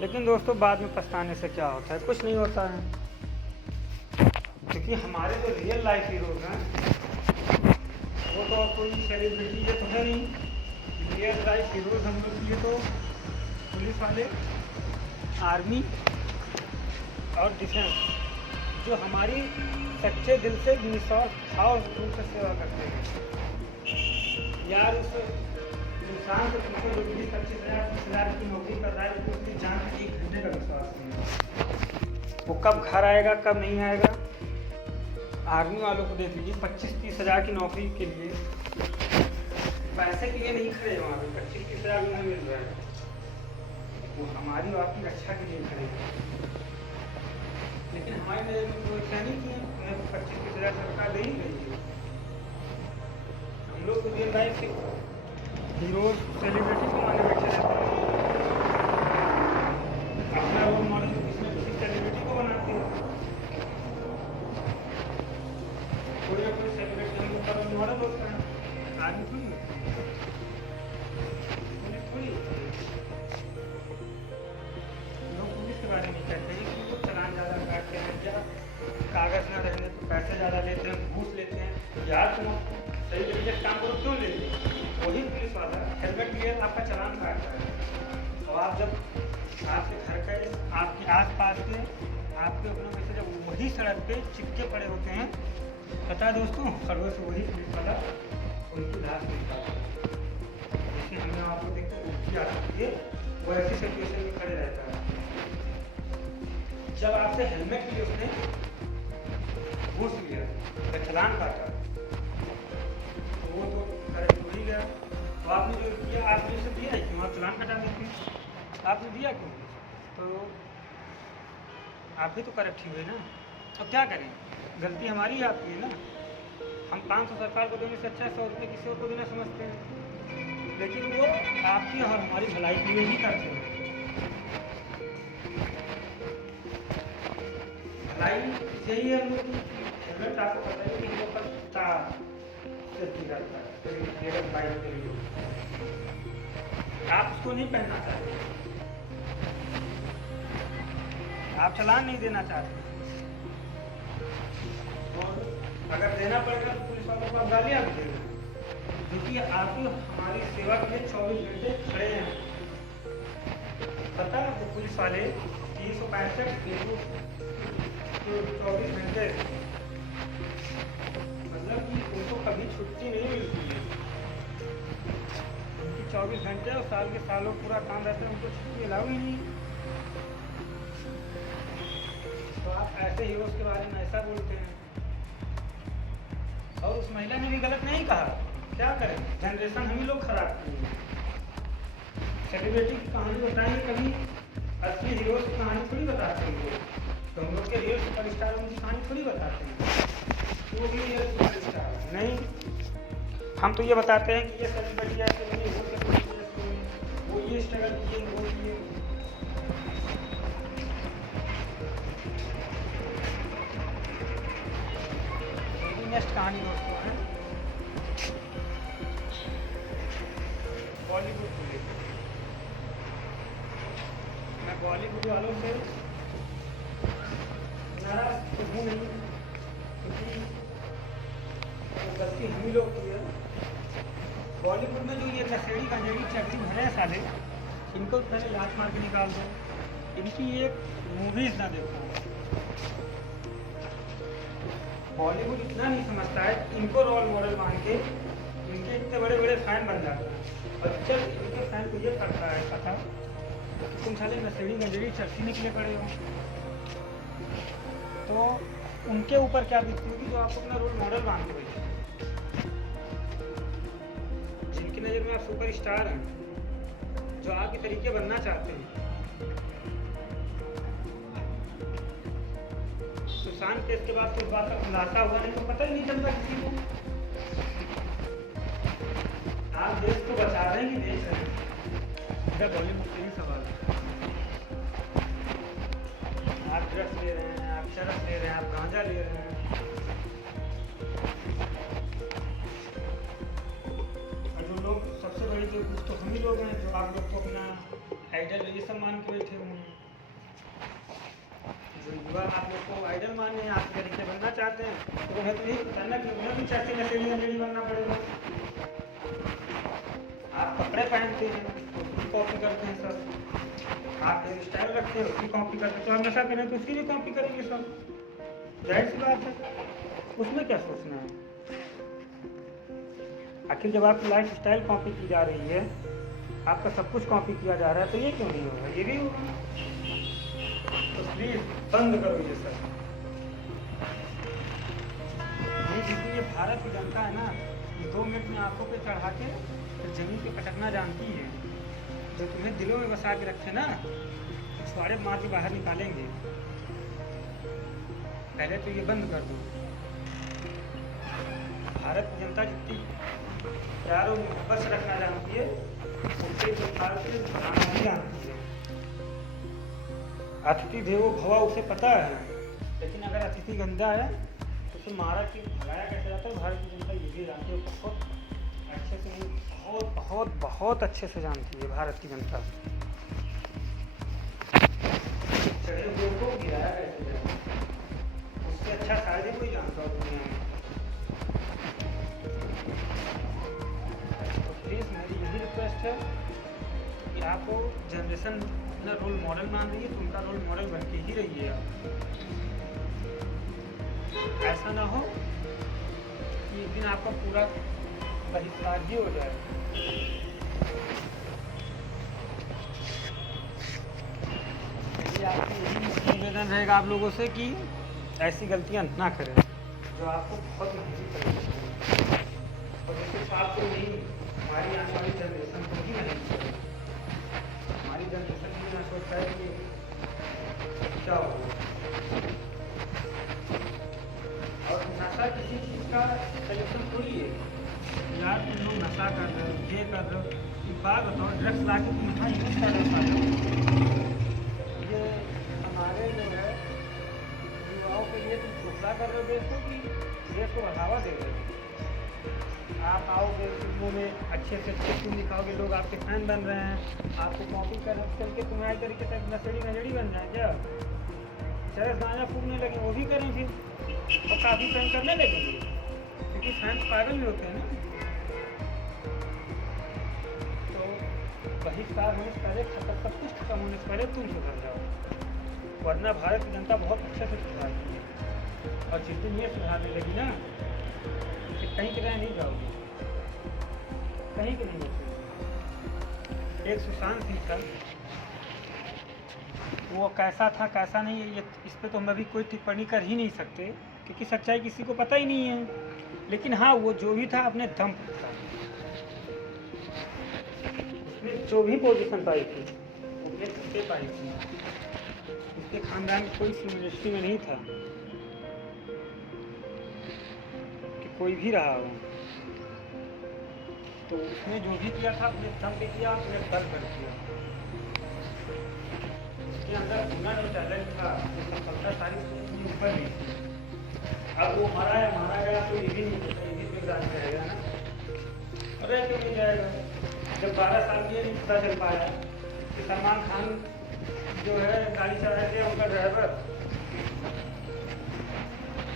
लेकिन दोस्तों बाद में पछताने से क्या होता है, कुछ नहीं होता है, क्योंकि हमारे जो रियल लाइफ हीरोज हैं वो तो कोई सेलिब्रिटी ये तो है नहीं। रियल लाइफ हीरोज हम लोग के लिए तो पुलिस वाले, आर्मी और डिफेंस, जो हमारी सच्चे दिल से निस्वार्थ भाव रूप से सेवा करते हैं। यार उस इंसान से पूछो जो 20-25,000 की नौकरी कर रहा है, लेकिन उसकी जान में 1 घंटे का विश्वास नहीं है। वो कब घर आएगा कब नहीं आएगा। आर्मी वालों को देख लीजिए, 25-30 हज़ार की नौकरी के लिए पैसे के लिए नहीं खड़े वहाँ पे, 25-30 हज़ार उन्हें मिल रहा है, वो हमारी और आपकी रक्षा के लिए खड़े हैं। लेकिन हमारे नजर में कोई क्या नहीं किया, उन्हें 25-30 हज़ार सरकार दे ही रही है। हम लोग तो रियल लाइफ से हीरोज सेलिब्रिटी को माने बैठे रहते हैं, अपना रोल मॉडल किसी न किसी सेलिब्रिटी को बनाते हैं। कोई ना कोई सेलिब्रिटी हम लोग का रोल मॉडल होता है, आदमी थोड़ी लोग पुलिस के बारे में कहते हैं कि वो चालान ज़्यादा काटते हैं, या कागज़ न रहने तो पैसे ज़्यादा लेते हैं, घूस लेते हैं। यार तुम सही तरीके से काम करो, क्यों लेते हैं? वही पुलिस वाला हेलमेट लिए आपका चालान काटता है, और आप जब आपके घर के आपके आसपास के आपके अपनों में से जब वही सड़क पे चिपके पड़े होते हैं, पता है दोस्तों, खड़ों से वही पुलिस वाला उनकी लाश निकालता है। जैसे हमने आपको देखते उल्टी आ सकती है, वो ऐसी सिचुएशन में खड़े रहता है। जब आपसे हेलमेट लिए उसने घूस लिया, चालान काटा, तो वो तो करे हो ही गया। तो आपने जो किया, आपने इसे दिया है क्यों? आप चालान कटा देते हैं, आपने दिया क्यों? तो आप भी तो करप्ट हुए ना। तो क्या करें, गलती हमारी ही आपकी है ना। हम 500 सरकार को देने से अच्छा 100 रुपये किसी और को देना समझते हैं, लेकिन वो आपकी और हमारी भलाई के लिए ही करते हैं। भलाई यही है हम लोग की। हेलमेट आपको पता है कि हम लोग का तार सेफ्टी करता है, बाइक के लिए आप उसको नहीं पहनना चाहते, आप चालान नहीं देना चाहते, और अगर देना पड़ेगा तो पुलिस वालों को आप गालियाँ भी देंगे, क्योंकि आप हमारी सेवा के लिए 24 घंटे खड़े हैं। पता है वो पुलिस वाले 365 24 घंटे, मतलब कि उनको कभी छुट्टी नहीं मिलती है। उनकी 24 घंटे और साल के सालों पूरा काम रहता है, उनको छुट्टी अलाउ ही नहीं। तो आप ऐसे हीरोज के बारे में ऐसा बोलते हैं। और उस महिला ने भी गलत नहीं कहा, क्या करें, जनरेशन हम ही लोग खराब किए। सेलिब्रिटी की कहानी बताएंगे, कभी असली हीरोज की कहानी थोड़ी बताते हैं लोग। तो हम लोग के रियल सुपर स्टार उनकी कहानी थोड़ी बताते हैं, वो भी रियल सुपर स्टार नहीं। हम तो ये बताते हैं कि ये सेलिब्रिटी ऐसे नहीं, वो ये स्ट्रगल किए, वो किए। नेक्स्ट कहानी दोस्तों है बॉलीवुड को लेकर। मैं बॉलीवुड वालों से नाराज तो हूँ नहीं, क्योंकि गलती हम ही लोग की है। बॉलीवुड में जो ये नशेड़ी गंजेड़ी चकरी भरे हैं साले, इनको पहले लात मार के निकाल दो, इनकी एक मूवीज ना देखो। बॉलीवुड इतना नहीं समझता है, इनको रोल मॉडल मान के इनके इतने बड़े बड़े फैन बन जाते हैं, और जब इनके फैन को ये करता है पता कि तुम साले नशेड़ी गंजेड़ी चर्ची निकले पड़े हो, तो उनके ऊपर क्या बीतती होगी जो आपको अपना रोल मॉडल मानते हुए, जिनकी नज़र में आप सुपर स्टार हैं, जो आपके तरीके बनना चाहते हैं। सुशांत केस के बाद उस बात का खुलासा हुआ नहीं तो पता ही नहीं चलता किसी को। आप देश को बचा रहे हैं कि देश है, इधर बॉलीवुड से ही सवाल है। आप ड्रग्स ले रहे हैं, आप चरस ले रहे हैं, आप गांजा ले रहे हैं, और जो लोग सबसे बड़ी जो कुछ तो हम ही लोग हैं, जो आप लोग को अपना आइडल ये सब मान के बैठे हुए हैं। जो युवा आप लोग को आइडल माने हैं, आपके तरीके बनना चाहते हैं, तो उन्हें तो यही बताना कि उन्हें भी चाहते नशेड़ी गंजेड़ी बनना पड़ेगा। आप कपड़े पहनते हैं तो उसकी कॉपी करते हैं सब, आप हेयर स्टाइल रखते हैं उसकी कॉपी करते हैं, तो आप नशा करें तो उसकी भी कॉपी करेंगे सब, जाहिर सी बात है। उसमें क्या सोचना है? आखिर जब आपकी लाइफ स्टाइल कॉपी की जा रही है, आपका सब कुछ कॉपी किया जा रहा है, तो ये क्यों नहीं होगा? ये भी होगा। तो प्लीज बंद करो ये सब। ये जितनी ये भारत की जनता है ना, ये 2 मिनट में आंखों पे चढ़ा के फिर जमीन पे पटकना जानती है। जो तुम्हें दिलों में बसा के रखे ना, सारे मार के बाहर निकालेंगे। पहले तो ये बंद कर दो। भारत की जनता जितनी प्यार और मोहब्बत से रखना जानती है, उससे भारत नहीं जानती है। अतिथि देवो भव उसे पता है, लेकिन अगर अतिथि गंदा है तो उसे मारा कि भगाया कैसे जाता है, भारत की जनता ये भी जानती है। बहुत अच्छे से, बहुत बहुत बहुत अच्छे से जानती है भारत की जनता। चढ़े हुए को गिराया कैसे जाए, उससे अच्छा शायद ही कोई जानता हो दुनिया में। तो प्लीज़ मेरी यही रिक्वेस्ट है कि आप जनरेशन अपना रोल मॉडल मान रही है तो उनका रोल मॉडल बन के ही रहिए आप। ऐसा ना हो कि एक दिन आपका पूरा बहिष्कार ही हो जाए। आपकी यही निवेदन रहेगा आप लोगों से कि ऐसी गलतियां ना करें जो आपको बहुत महंगी पड़ेगी, और जिससे आपको नहीं हमारी आने वाली जनरेशन को भी नहीं चाहिए। हमारी जनरेशन भी ना सोचता है कि क्या होगा। और नशा किसी चीज़ का सजेशन थोड़ी है। यार तुम लोग नशा कर रहे हो, ये कर रहे हो, एक बात बताओ, ड्रग्स ला के तुम इतना यूज़ कर रहे हो, ये हमारे जो है युवाओं के लिए तुम खोखला कर रहे हो देश को कि देश को बढ़ावा दे रहे हो। आप आओगे फिल्मों में अच्छे से अच्छे फिल्म दिखाओगे, लोग आपके फैन बन रहे हैं, आपको कॉपी कर चल के तुम्हारी तरीके से नशेड़ी नजड़ी बन जाए क्या? चरस गांजा फूकने लगे, वो भी करें फिर, और काफ़ी फैन करने लगेंगे, क्योंकि फैंस पागल भी होते हैं ना। तो बहिष्कार होने से पहले, सब कुछ खत्म होने से पहले तुम सुधर जाओ, वरना भारत की जनता बहुत अच्छे से सुधारती है। और जिस दिन ये सुधारने लगी ना, कि कहीं के नहीं जाओगे, कहीं के नहीं जाओगे। एक सुशांत सिंह था, वो कैसा था कैसा नहीं है, ये इस पर तो हम अभी कोई टिप्पणी कर ही नहीं सकते, क्योंकि सच्चाई किसी को पता ही नहीं है। लेकिन हाँ, वो जो भी था अपने दम पर था, उसने जो भी पोजीशन पाई थी वो अपने दम पे पाई थी। उसके खानदान में कोई फिल्म इंडस्ट्री में नहीं था कि कोई भी रहा हो, तो उसने जो भी किया था अपने दम पे किया, अपने बल पर किया। उसके अंदर हुनर और टैलेंट था, सफलता सारी उसके ऊपर नहीं थी। अब वो मरा है, मारा गया, तो ये भी नहीं होता, ये भी बेकार रहेगा ना। अरे क्यों नहीं जाएगा? जब 12 साल की नहीं पता चल पाया कि सलमान खान जो है गाड़ी चला रहे थे, उनका ड्राइवर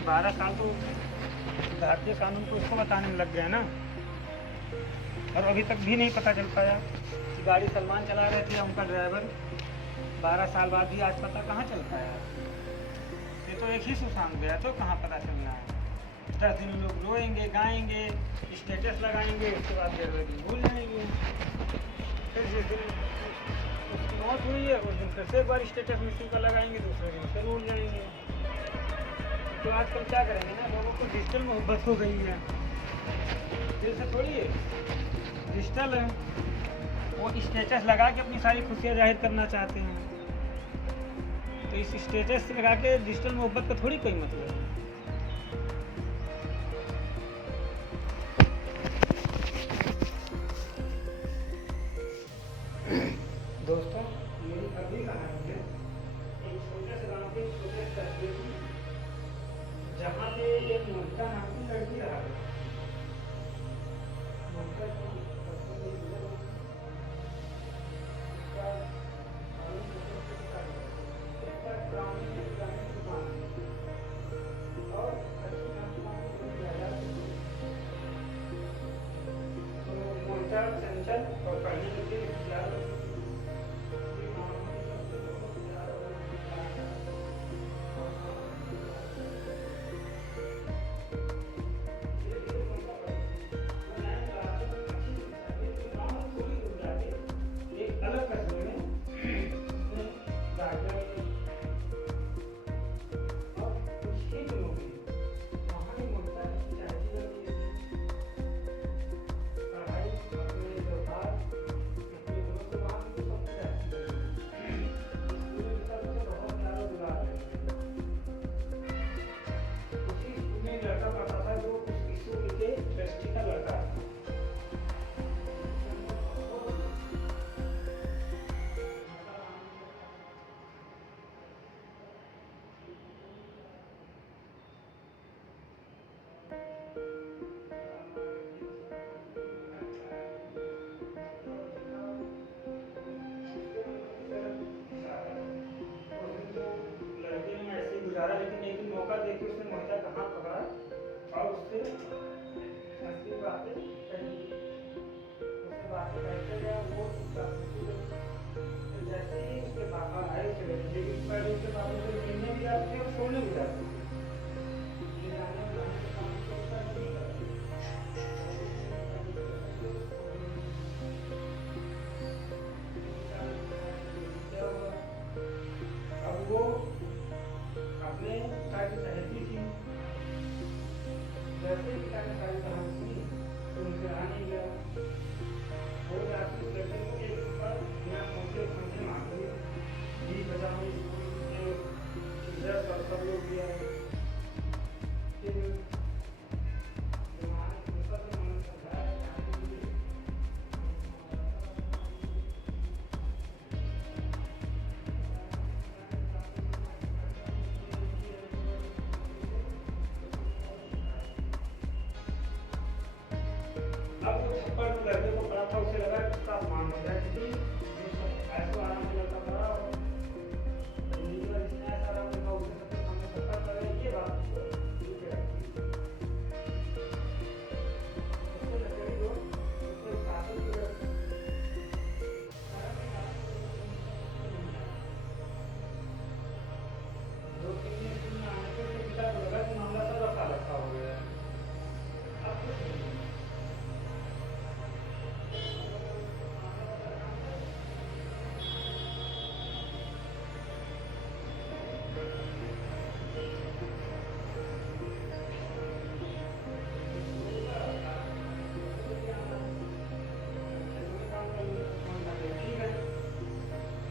12 साल तो भारतीय कानून को उसको बताने में लग गया ना, और अभी तक भी नहीं पता चल पाया कि गाड़ी सलमान चला रहे थे या उनका ड्राइवर। 12 साल बाद भी आज पता कहाँ चल पाया? ये तो एक ही सुशांत गया, तो कहाँ पता चलना है? 10 दिन लोग रोएंगे, गाएंगे, स्टेटस लगाएंगे, उसके बाद 11वें दिन भूल जाएंगे। फिर जिस दिन उसकी मौत हुई है उस दिन फिर से एक बार स्टेटस मिसिंग का लगाएंगे, दूसरे दिन फिर भूल जाएंगे। तो आजकल क्या करेंगे ना, लोगों को डिजिटल मोहब्बत हो गई है, दिल से थोड़ी है, डिजिटल है। वो स्टेटस लगा के अपनी सारी खुशियाँ जाहिर करना चाहते हैं, तो इस स्टेटस लगा के डिजिटल मोहब्बत का थोड़ी कोई मतलब है। दोस्तों, मेरी अगली कहानी है एक छोटे से गाँव के छोटे से कस्बे की, जहाँ पे एक मोनिका नाम की लड़की रहा करती थी। मोनिका को बचपन में ही मिला, उसका ग्रामीण की दुकान और अच्छी नाम की ज़्यादा। तो मोनिका चंचल और पढ़ने के लिए विद्यालय अलग कस्बे में उसने गार्डन और कुछ ही दिनों में वहाँ की मुद्दा चाहती है पढ़ाई, अपने व्यवहार, अपने दोस्त से वहाँ की सब चाहती है। स्कूल में सबसे बहुत ज़्यादा बुला रहे थे। उसी स्कूल में लड़का पढ़ता था जो उस स्कूल के ट्रस्टी का लड़का था। गुजारा, लेकिन एक दिन मौका देके उसने मोहिता का हाथ पकड़ा और उससे असली बातें कही, उससे बातें करते गया। वो जैसे ही उसके पापा आए थे, लेकिन पहले उसके पापा को मिलने भी आते थे और छोड़ने भी जाते थे। अब वो अपने पिता की सहेली थी, जैसे पिता की सारी कहानी सुनी तो उनसे रहा नहीं गया। वो जाती उस लड़के को एक नंबर बिना सोचे समझे मारती है जी बचाओ स्कूल के टीचर सब लोग भी आए फिर हमारे प्रिंसिपल ने मना कर रहा है अब वो छप्पर में लड़के को पड़ा था उसे लगा कि उसका अपमान हो गया क्योंकि ऐसे आराम से लड़का पड़ा और जिंदगी में जिसने ऐसा आराम देखा उसे सबके सामने छप्पर कर रहे ये बात ठीक है उससे लड़के जो उससे काफी दो तीन दिन स्कूल में आने के पिता को लगा कि मामला सब रखा रखा हो गया है अब कुछ नहीं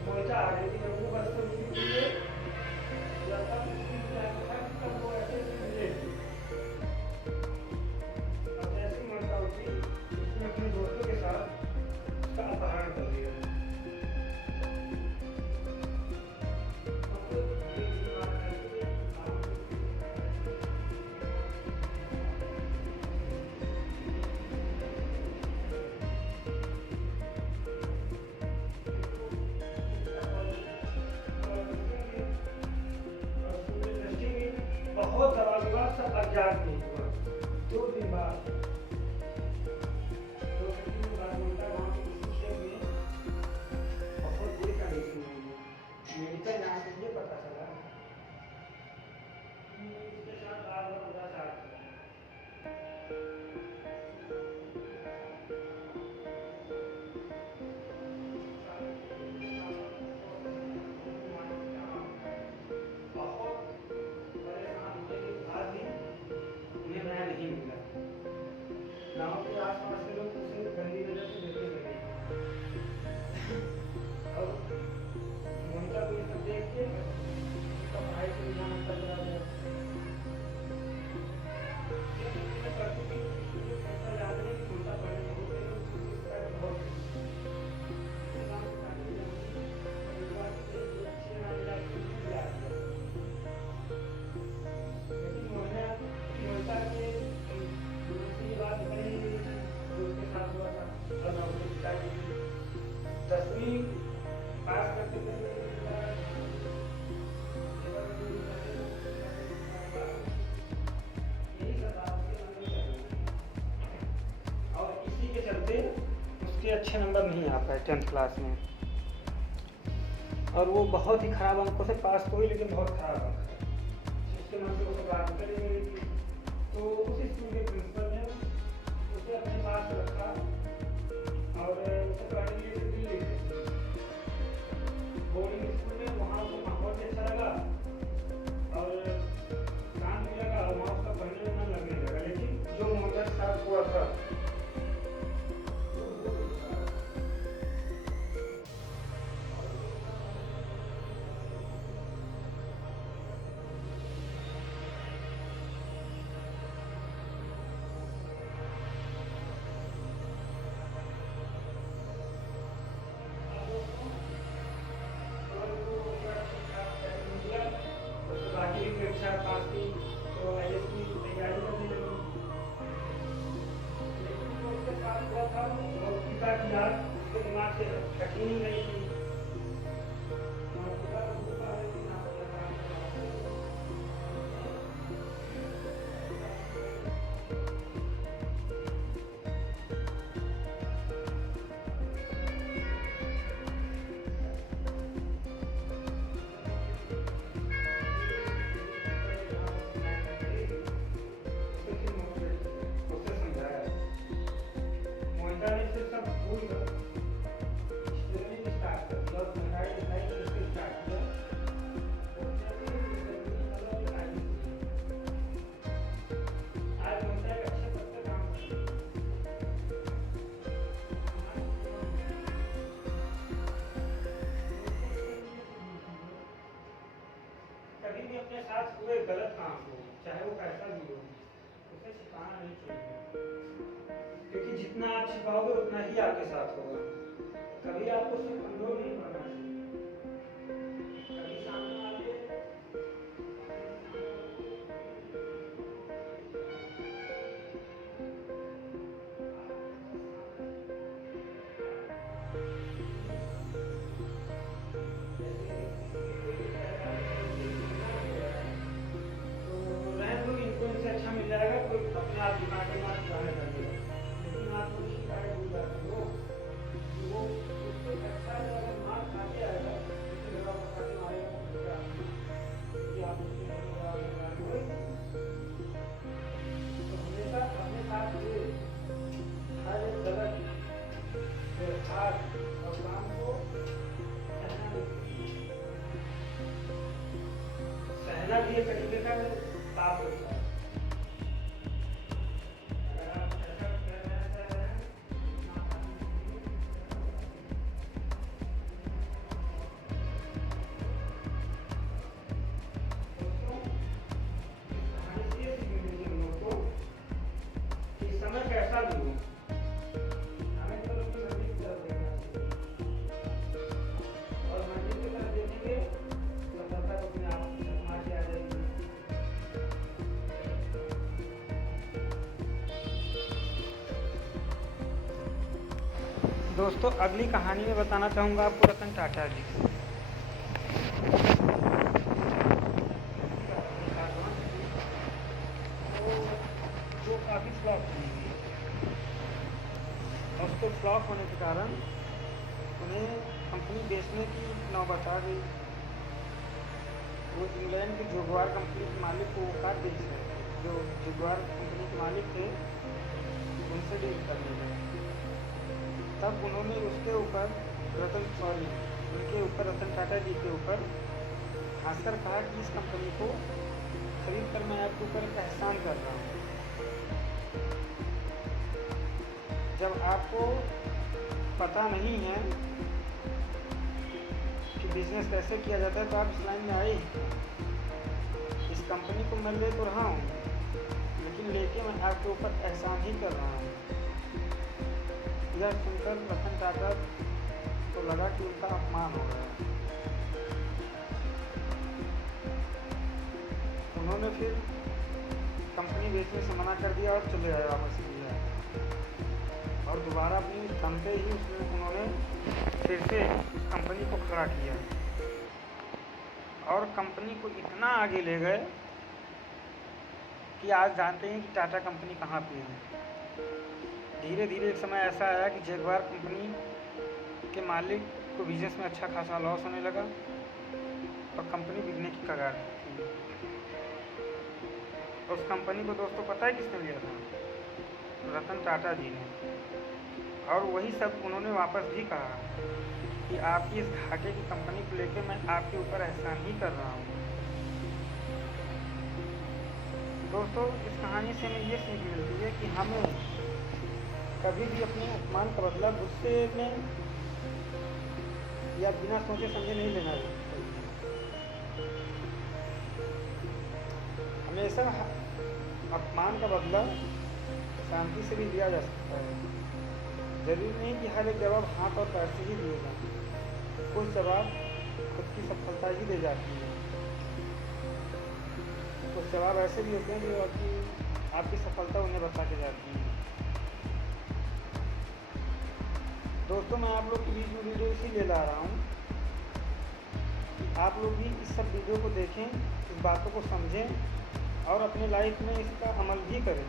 मोर्चा आ गई थी वो बस तो मिली थी लड़का तब वो ऐसे मिले अब जैसे मोर्चा उठी उसने अपने दोस्तों के साथ उसका अपहरण कर दिया बहुत सवाल विवाद सब अज्ञात नहीं हुआ 2 दिन बाद 2 दिन बाद उनका गाँव के किसी खेत में बहुत बुरी कंडीशन हुई है मेडिकल जांच से ये पता चला कि उसके साथ बार बार अत्याचार गाँव के आसपास के लोग उसे गंदी नजर से देखने लगे और मोनिका को ये सब देख के उसका पढ़ाई से रुझान उतर चला गया करती थी ऐसा याद नहीं कि मोनिका पढ़ने में बहुत मोनिका के उसके साथ हुआ था और मैं उसके पिताजी 10वीं पास करते और इसी के चलते उसके अच्छे नंबर नहीं आ पाए 10th क्लास में और वो बहुत ही खराब अंकों से पास तो हुई लेकिन बहुत खराब अंक उसके मन से वो बात करी गई थी तो उसी स्कूल के प्रिंसिपल ने उसे अपने पास रखा और उसे पढ़ाने के लिए दिल्ली भेज बोर्डिंग स्कूल में वहाँ उसको माहौल भी अच्छा लगा और शांत भी लगा और वहाँ उसका पढ़ने में मन लगने लगा लेकिन जो मोटर साथ हुआ था परीक्षा पास की तो IAS की तैयारी करने लगी लेकिन उसके साथ हुआ था पिता की याद उसके दिमाग से हटी नहीं रही थी सब भूल कर गलत काम हो, चाहे वो कैसा भी हो, उसे छिपाना नहीं चाहिए, क्योंकि जितना आप छिपाओगे उतना ही आपके साथ होगा। कभी आपको उसे कंट्रोल नहीं करना चाहिए। कभी सामने वाले अच्छा मिल जाएगा, कोई अपने आप दिमाग के मार जाने लगेगा। लेकिन आप कोई शिकायत भूल जाते हो कि वो उससे अच्छा है, अगर मार खाते आएगा उससे जगह पकड़ के मारेगा तो क्या कि आप उसके तो हमेशा अपने साथ ये हर एक गलत व्यवहार और काम को सहना भी एक तरीके का पाप होता है। समय कैसा भी हो, हमें तो अपनी मंजिल की तरफ देखना चाहिए, और मंजिल की तरफ देखेंगे सफलता को अपने आप चकमा के आ जाएगी। दोस्तों, अगली कहानी में बताना चाहूँगा आपको रतन टाटा जी की। वो काफ़ी फ्लॉप हुई थी, और उसको फ्लॉप होने के कारण उन्हें कंपनी बेचने की नौबत आ गई। वो इंग्लैंड के जगुआर कंपनी के मालिक को वो कार बेच रहे थे, जो जगुआर कंपनी के मालिक थे उनसे डील करने लगे। तब उन्होंने उसके ऊपर उनके ऊपर रतन टाटा जी के ऊपर हंसकर कहा कि इस कंपनी को खरीद कर मैं आपके ऊपर एक एहसान कर रहा हूँ। जब आपको पता नहीं है कि बिजनेस कैसे किया जाता है तो आप इस लाइन में आए। इस कंपनी को मैं ले तो रहा हूँ, लेकिन लेके मैं आपके ऊपर एहसान ही कर रहा हूँ। यह सुनकर रतन टाटा को लगा कि उनका अपमान हो गया। उन्होंने फिर कंपनी बेचने से मना कर दिया और चले आए वापस इंडिया, और दोबारा अपनी दम पे ही उन्होंने फिर से कंपनी को खड़ा किया और कंपनी को इतना आगे ले गए कि आज जानते हैं कि टाटा कंपनी कहाँ पे है। धीरे धीरे एक समय ऐसा आया कि जगुआर कंपनी के मालिक को बिजनेस में अच्छा खासा लॉस होने लगा और कंपनी बिकने की कगार थी। उस कंपनी को दोस्तों पता है किसने लिया था? रतन टाटा जी ने। और वही सब उन्होंने वापस भी कहा कि आपकी इस घाटे की कंपनी को लेकर मैं आपके ऊपर एहसान ही कर रहा हूँ। दोस्तों, इस कहानी से हमें ये सीख मिलती है कि हमें कभी भी अपने अपमान का बदला गुस्से में या बिना सोचे समझे नहीं लेना चाहिए। हमेशा अपमान का बदला शांति से भी लिया जा सकता है। जरूरी नहीं कि हर एक जवाब हाथ और पैर से ही दिए जाए। कुछ जवाब खुद की सफलता ही दे जाती है। कुछ जवाब ऐसे भी होते हैं जो आपकी सफलता उन्हें बता के जाती है। दोस्तों, मैं आप लोग के बीच में वीडियो इसीलिए ला रहा हूँ कि आप लोग भी इस सब वीडियो को देखें, इस बातों को समझें और अपने लाइफ में इसका अमल भी करें।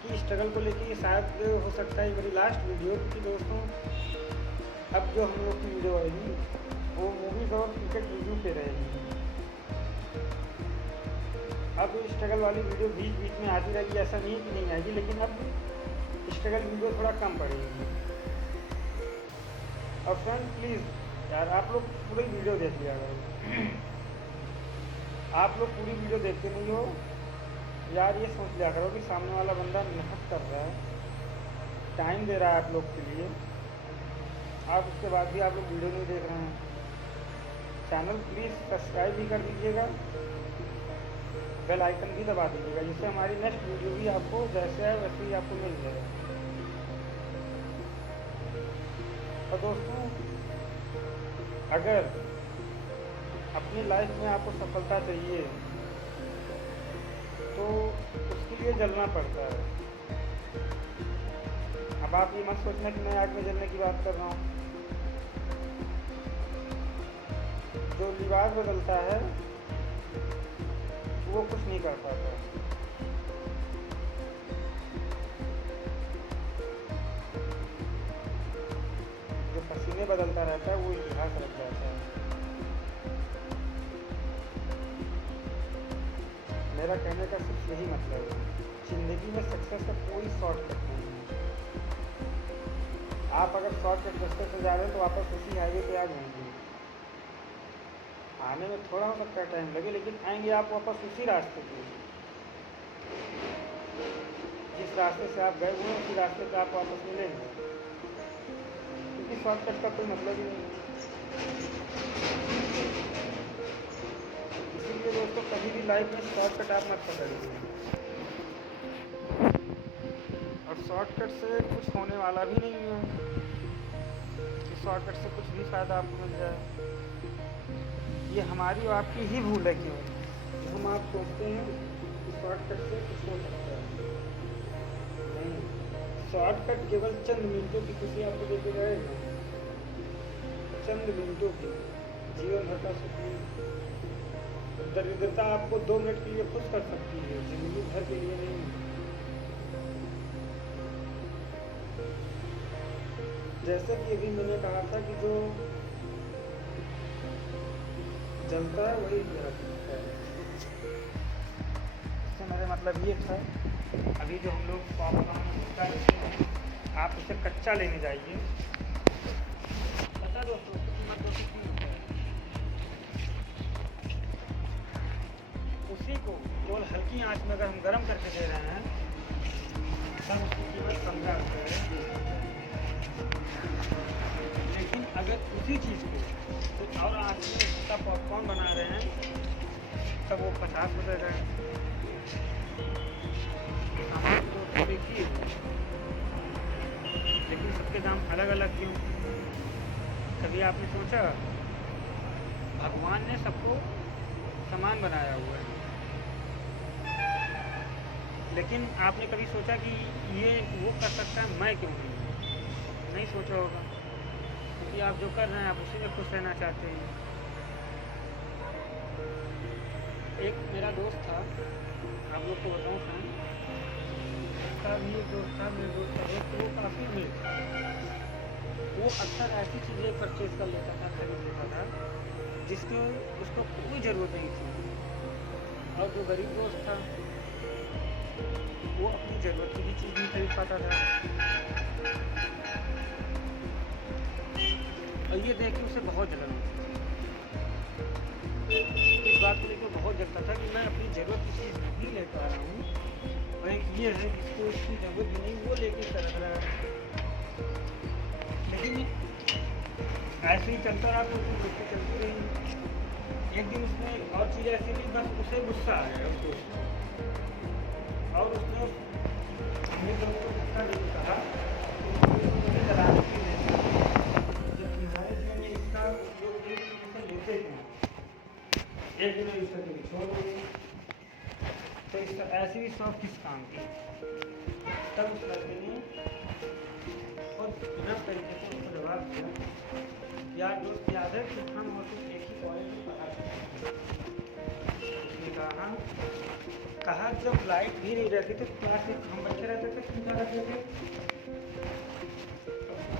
कि स्ट्रगल को लेके शायद हो सकता है मेरी लास्ट वीडियो, क्योंकि दोस्तों अब जो हम लोग की वीडियो आएगी वो मूवीज़ और क्रिकेट रिव्यू पे रहेगी। अब स्ट्रगल वाली वीडियो बीच बीच में आती रहेगी, ऐसा नहीं कि नहीं आएगी, लेकिन अब स्ट्रगल वीडियो थोड़ा कम पड़ेगी। और फ्रेंड प्लीज़ यार, आप लोग पूरी वीडियो देख लिया करो। आप लोग पूरी वीडियो देखते नहीं हो यार, ये सोच लिया करो कि सामने वाला बंदा मेहनत कर रहा है, टाइम दे रहा है आप लोग के लिए, आप उसके बाद भी आप लोग वीडियो नहीं देख रहे हैं। चैनल प्लीज़ सब्सक्राइब भी कर दीजिएगा, बेल आइकन भी दबा दीजिएगा, जिससे हमारी नेक्स्ट वीडियो भी आपको जैसे है वैसे ही आपको मिल जाएगा। और दोस्तों, अगर अपनी लाइफ में आपको सफलता चाहिए तो उसके लिए जलना पड़ता है। अब आप ये मत सोचना कि मैं आग में जलने की बात कर रहा हूँ। जो लिबास बदलता है वो कुछ नहीं कर पाता। जो पसीने बदलता रहता है वो इतिहास रख जाता है। मेरा कहने का सिर्फ यही मतलब है, जिंदगी में सक्सेस का कोई शॉर्टकट नहीं है। आप अगर शॉर्टकट रास्ते से जा रहे हैं तो वापस उसी हाईवे पे आ जाएंगे। आने में थोड़ा हो सकता है टाइम लगे, लेकिन आएंगे आप वापस उसी रास्ते पे। जिस रास्ते से आप गए हुए हैं उसी रास्ते पे आप वापस मिलेंगे, क्योंकि शॉर्टकट का कोई मतलब ही नहीं है। इसीलिए दोस्तों, कभी भी लाइफ में शॉर्टकट आप मत पकड़िए, और शॉर्टकट से कुछ होने वाला भी नहीं है कि शॉर्टकट से कुछ भी फ़ायदा आपको मिल जाए। ये हमारी और आपकी ही भूल है क्यों हम आप सोचते हैं कि शॉर्टकट से कुछ हो सकता है। नहीं, शॉर्टकट केवल चंद मिनटों की खुशी आपको देके जाएगा, चंद मिनटों की। जीवन भर का सुख नहीं। दरिद्रता आपको 2 मिनट के लिए खुश कर सकती है, जिंदगी भर के लिए नहीं। जैसे कि अभी मैंने कहा था कि जो जलता है वही जलता है। इससे मेरा मतलब ये था, अभी जो हम लोग पॉपकॉर्न कर रहे हैं, आप उसे कच्चा लेने जाइए। पता दोस्तों उसकी कीमत 2 होता है। उसी को केवल हल्की आंच में अगर हम गर्म करके दे रहे हैं तब उसकी कीमत 15 रुपये है। लेकिन अगर उसी चीज़ को कुछ और आंच में उसका पॉपकॉर्न बना रहे हैं तब वो 50 रुपये का है। सामान तो एक ही है, लेकिन सबके दाम अलग अलग क्यों? कभी आपने सोचा, भगवान ने सबको समान बनाया हुआ है, लेकिन आपने कभी सोचा कि ये वो कर सकता है, मैं क्यों नहीं सोचा होगा, क्योंकि आप जो कर रहे हैं आप उसी में खुश रहना चाहते हैं। एक मेरा दोस्त था, आप लोग को बताऊँ फ्रेंड, उसका भी एक दोस्त था, मेरे दोस्त का दोस्त, वो काफ़ी अमीर था। वो अक्सर ऐसी चीज़ें परचेज कर लेता था, खरीद लेता था जिसके उसको कोई ज़रूरत नहीं थी। और जो गरीब दोस्त था वो अपनी ज़रूरत की भी चीज़ नहीं खरीद पाता था। और ये देख के उसे बहुत जलन होती थी। इस बात को लेकर बहुत जलता था कि मैं अपनी ज़रूरत की चीज़ नहीं ले पा रहा हूँ, और एक ये है जिसको इसकी ज़रूरत भी नहीं वो लेके कर रहा है। लेकिन ऐसे ही चलता रहा तो उसकी चलती रही। एक दिन उसने और चीज़ ऐसी ली, बस उसे गुस्सा आ गया उसको, और उसने अपने दोस्त को गुस्सा नहीं कहा कि जलाने की जब तुम्हारे जीवन में इसका उपयोग इसे लेते थे, एक दिन में उसका कभी छोड़ दिए तो इसका ऐसी भी शौक किस काम की। तब उस लड़के ने बहुत विनम्र तरीके से उसको जवाब दिया, यार दोस्त याद है कि हम और तुम एक ही कॉलेज में पढ़ा करते थे। उसने कहा जब लाइट भी नहीं रहती तो क्लास में हम बच्चे रहते थे, क्यों क्या करते थे?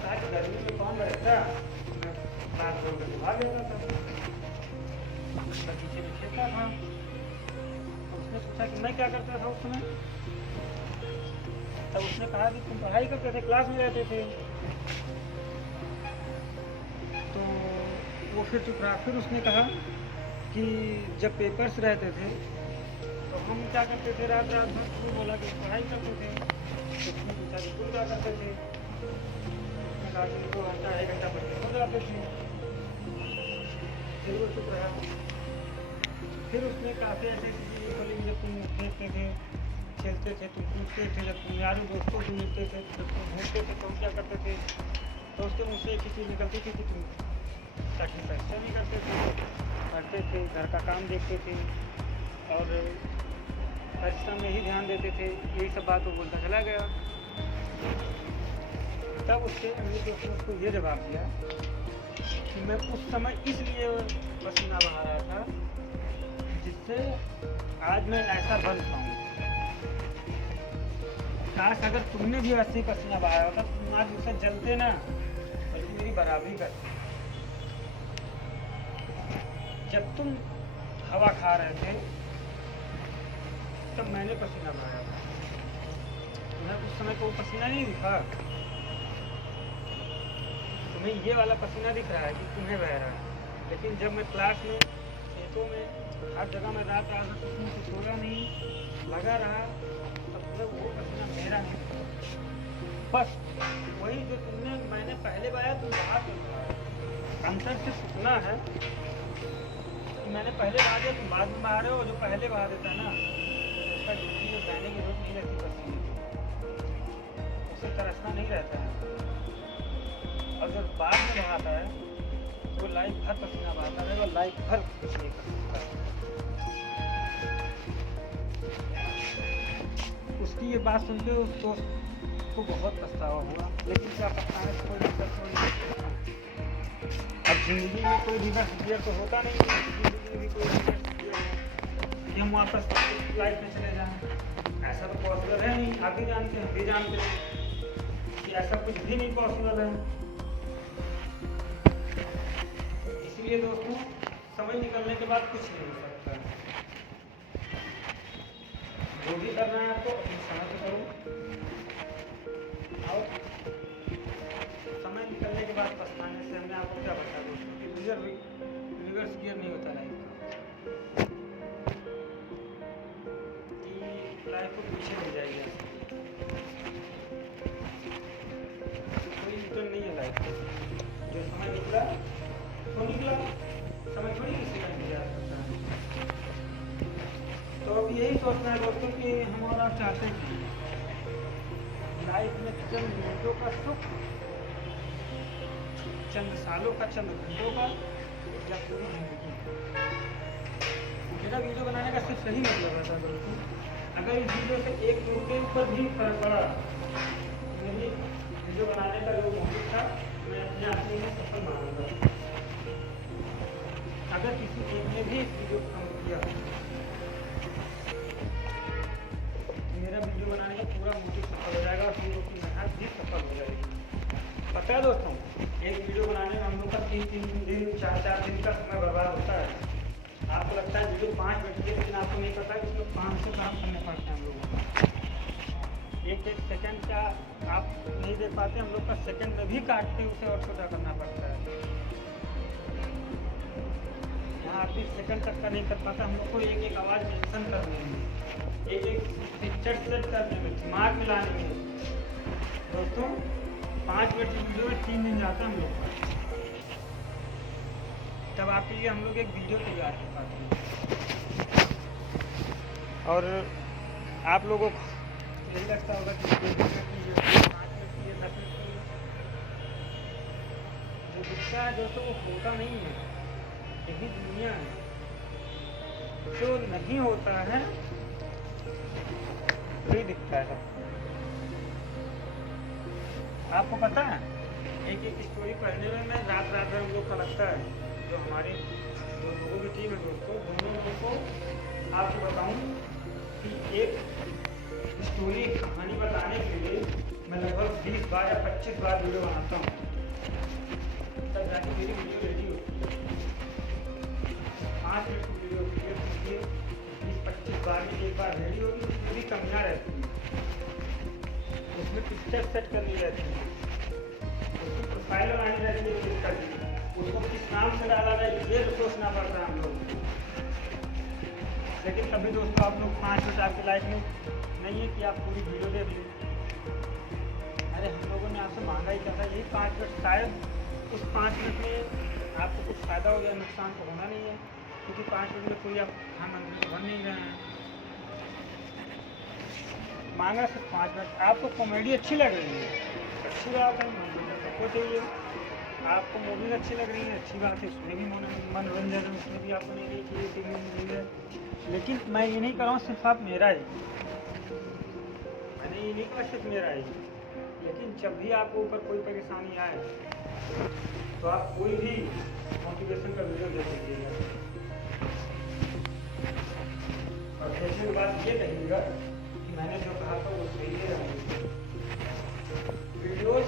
आज गर्मी में कौन रहता, मैं क्लास छोड़ कर भाग जाता था, बगीचे में खेलता था। उसने पूछा कि मैं क्या करता था उस समय, तब उसने कहा कि तुम पढ़ाई करते थे, क्लास में रहते थे। तो वो फिर चुप रहा। फिर उसने कहा कि जब पेपर्स रहते थे तो हम क्या करते थे रात रात भर। वो बोला कि पढ़ाई करते थे। तो उसने पूछा कि तुम क्या करते थे? उसने कहा कि 2 घंटा 1 घंटा पढ़ते हो जाते थे। फिर वो चुप रहा। फिर उसने काफ़ी ऐसे चीज़ें बोली, जब तुम देखते थे, खेलते थे, तुम पूछते थे, जब तुम यारों दोस्तों से मिलते थे, जब तुम घूमते थे तो क्या करते थे, तो उसके मुँह से एक ही चीज़ निकलती थी कि तुम ताकि पैसा नहीं करते थे, पढ़ते थे, घर का काम देखते थे और परिश्रम में ही ध्यान देते थे। यही सब बात वो बोलता चला गया। तब उसके मेरे दोस्त ने उसको ये जवाब दिया कि मैं उस समय इसलिए पसीना बहा रहा था जिससे आज मैं ऐसा बन पाऊँ। काश अगर तुमने भी ऐसे ही पसीना बहाया होता तो तुम आज मुझसे जलते ना, बल्कि मेरी बराबरी करते। जब तुम हवा खा रहे थे तब मैंने पसीना बहाया था, तुम्हें उस समय को पसीना नहीं दिखा। तुम्हें ये वाला पसीना दिख रहा है कि तुम्हें बह रहा है, लेकिन जब मैं क्लास में, खेतों में, हर जगह में रात रात भर तुमने कुछ सोया नहीं, लगा रहा, तब तुम्हें वो पसीना मेरा नहीं। बस वही जो तुमने मैंने पहले बहाया तुम बहा तो रहा, अंतर सिर्फ इतना है कि मैंने पहले बहा दिया, तुम बाद में बहा रहे हो। जो पहले बहा देता है ना उसका जिंदगी में बहने की जरूरत नहीं रहती, पसीने उसे तरसना नहीं रहता है। और जब बाद में बहाता है वो लाइफ भर पसीना बहाता है, वो लाइफ भर कुछ नहीं कर सकता। उसकी ये बात सुन के उस दोस्त को बहुत पछतावा हुआ, लेकिन क्या पछताने से कोई मतलब अब जिंदगी में कोई रिवर्स गियर तो होता नहीं है। जिंदगी में भी कोई रिवर्स गियर है कि हम वापस लाइफ में चले जाएं, ऐसा तो पॉसिबल है नहीं। आप भी जानते हैं, हम भी जानते हैं कि ऐसा कुछ भी नहीं पॉसिबल है। इसलिए दोस्तों समय निकलने के बाद कुछ नहीं हो सकता। जो भी करना है आपको अपने समय से करो, और समय निकलने के बाद पछताने से हमने आपको क्या बताया दोस्तों कि रिवर्स गियर नहीं होता लाइफ का, कि लाइफ को पीछे ले जाएगी आपकी। कोई रिटर्न नहीं है लाइफ का। जो समय निकला तो निकला, समय थोड़ी किसी का नहीं जा सकता है। तो अब यही सोचना है दोस्तों कि हम और आप चाहते हैं कि लाइफ में चंद मिनटों का सुख, चंद सालों का, चंद घंटों का, या पूरी जिंदगी। मेरा वीडियो बनाने का सिर्फ सही मतलब था दोस्तों, अगर इस वीडियो से एक रुपये पर भी फर्क पड़ा, मेरी वीडियो बनाने का जो मोटिव था मैं अपने आप में सफल मानूंगा। अगर किसी एक ने भी इस वीडियो को कम किया, मेरा वीडियो बनाने का पूरा मोटिव सफल हो जाएगा और वीडियो की मेहनत भी सफल हो जाएगी। पता है दोस्तों, एक वीडियो बनाने में हम लोग का 3-3 दिन, 4-4 दिन का समय बर्बाद होता है। आपको लगता है वीडियो 5 मिनट की, लेकिन आपको नहीं पता कि उसमें 500 काम करने पड़ते हैं हम लोगों को। एक सेकंड का आप नहीं देख पाते, हम लोग का सेकंड में भी काट के उसे और छोटा करना पड़ता है। यहाँ आप 20 सेकंड तक का नहीं कर पाता, हम लोग को एक एक आवाज़ मेंशन करने में, एक एक पिक्चर सेट करने में, दिमाग में लाने में दोस्तों 5 मिनट की वीडियो में 3 दिन जाता है हम लोग का। तब आपके लिए हम लोग एक वीडियो तैयार कर पाते हैं। और आप लोगों को यही लगता होगा कि 2 मिनट की 5 मिनट की 10 मिनट की जो दिखता है दोस्तों वो होता नहीं है। यही दुनिया है, जो नहीं होता है वही दिखता है। आपको पता है एक एक स्टोरी पढ़ने में मैं रात भर हम लोग का लगता है। जो हमारे 2 लोगों की टीम है दोस्तों, दोनों लोगों को आपको बताऊं कि एक स्टोरी कहानी बताने के लिए मैं लगभग 20 बार या 25 बार वीडियो बनाता हूँ, तब जाके मेरी वीडियो रेडी होती है। 5 मिनट की वीडियो होती है, इसलिए 20-25 बार में एक बार रेडी होगी, उसमें भी कमियाँ रहती हैं, उसमें पिक्चर सेट करनी रहती है, उसकी प्रोफाइल बनानी रहती है, क्लिक करनी, उसको किस नाम से डाला जाए ये तो सोचना पड़ता है हम लोग। लेकिन तभी दोस्तों आप लोग 5 मिनट आपकी लाइफ में नहीं है कि आप पूरी वीडियो देख लें। अरे हम लोगों ने आपसे मांगा ही क्या था, यही 5 मिनट, शायद उस 5 मिनट में आपको कुछ फ़ायदा हो जाए, नुकसान तो होना नहीं है, क्योंकि 5 मिनट में कोई आप प्रधानमंत्री तो बन नहीं रहे हैं। मांगा सिर्फ 5 मिनट। आपको कॉमेडी अच्छी लग रही है, अच्छी बात है, मनोरंजन सबको चाहिए। आपको मूवीज़ अच्छी लग रही है, अच्छी बात है, उसमें भी मनोरंजन है, उसमें भी आपको नहीं चाहिए टी वी मिली है। लेकिन मैं ये नहीं कर रहा हूँ सिर्फ आप मेरा ही, मैंने ये नहीं कहा सिर्फ मेरा ही। लेकिन जब भी आपको ऊपर कोई परेशानी आए तो आप कोई भी मोटिवेशन का वीडियो देख लीजिएगा, और दूसरी बात ये कहिएगा कि मैंने जो कहा था वो सही है। वीडियोस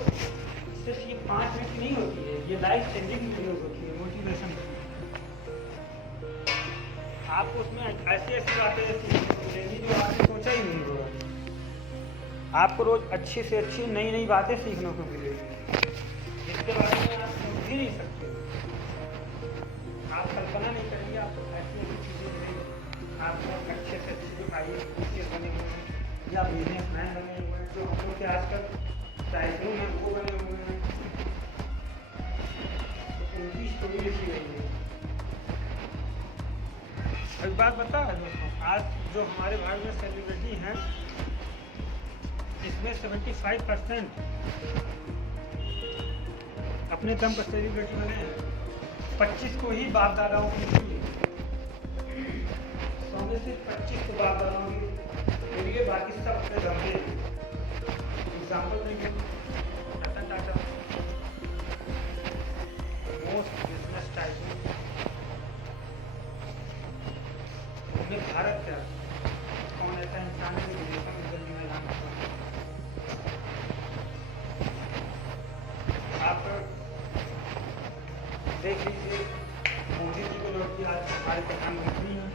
सिर्फ ये 5 मिनट की नहीं होती है, ये लाइफ चेंजिंग वीडियोस होती है, मोटिवेशन की। आपको उसमें ऐसी ऐसी बातें मिलेंगी जो आपने सोचा ही नहीं होगा। आपको रोज अच्छी से अच्छी नई नई बातें सीखने को मिलेगी, जिसके बारे में आप सोच ही नहीं सकते, आप कल्पना नहीं करेंगे। आपको ऐसी ऐसी चीज़ें मिलेंगी, आपको अच्छे से अच्छे जो आईएएस बने हुए हैं या बिजनेसमैन बने हुए हैं, जो हम लोग के आजकल टाइटल में वो बने हुए हैं, तो उनकी स्टोरी लिखी गई है। एक बात बता है दोस्तों, आज जो हमारे भारत में सेलिब्रिटी हैं, इसमें 75% अपने दम पर सेलिब्रिटी बने हैं। 25 को ही बाप दादाओं के लिए, 100 में से 25 को बाप दादाओं के लिए, बाकी सब अपने दम पे। एग्जाम्पल देंगे Ratan Tata, most business tycoon Bharat का। कौन ऐसा इंसान है जो विदेशों में जल्दी में जाना चाहता है? आप देख लीजिए मोदी जी को लोग आज हमारे प्रधानमंत्री हैं,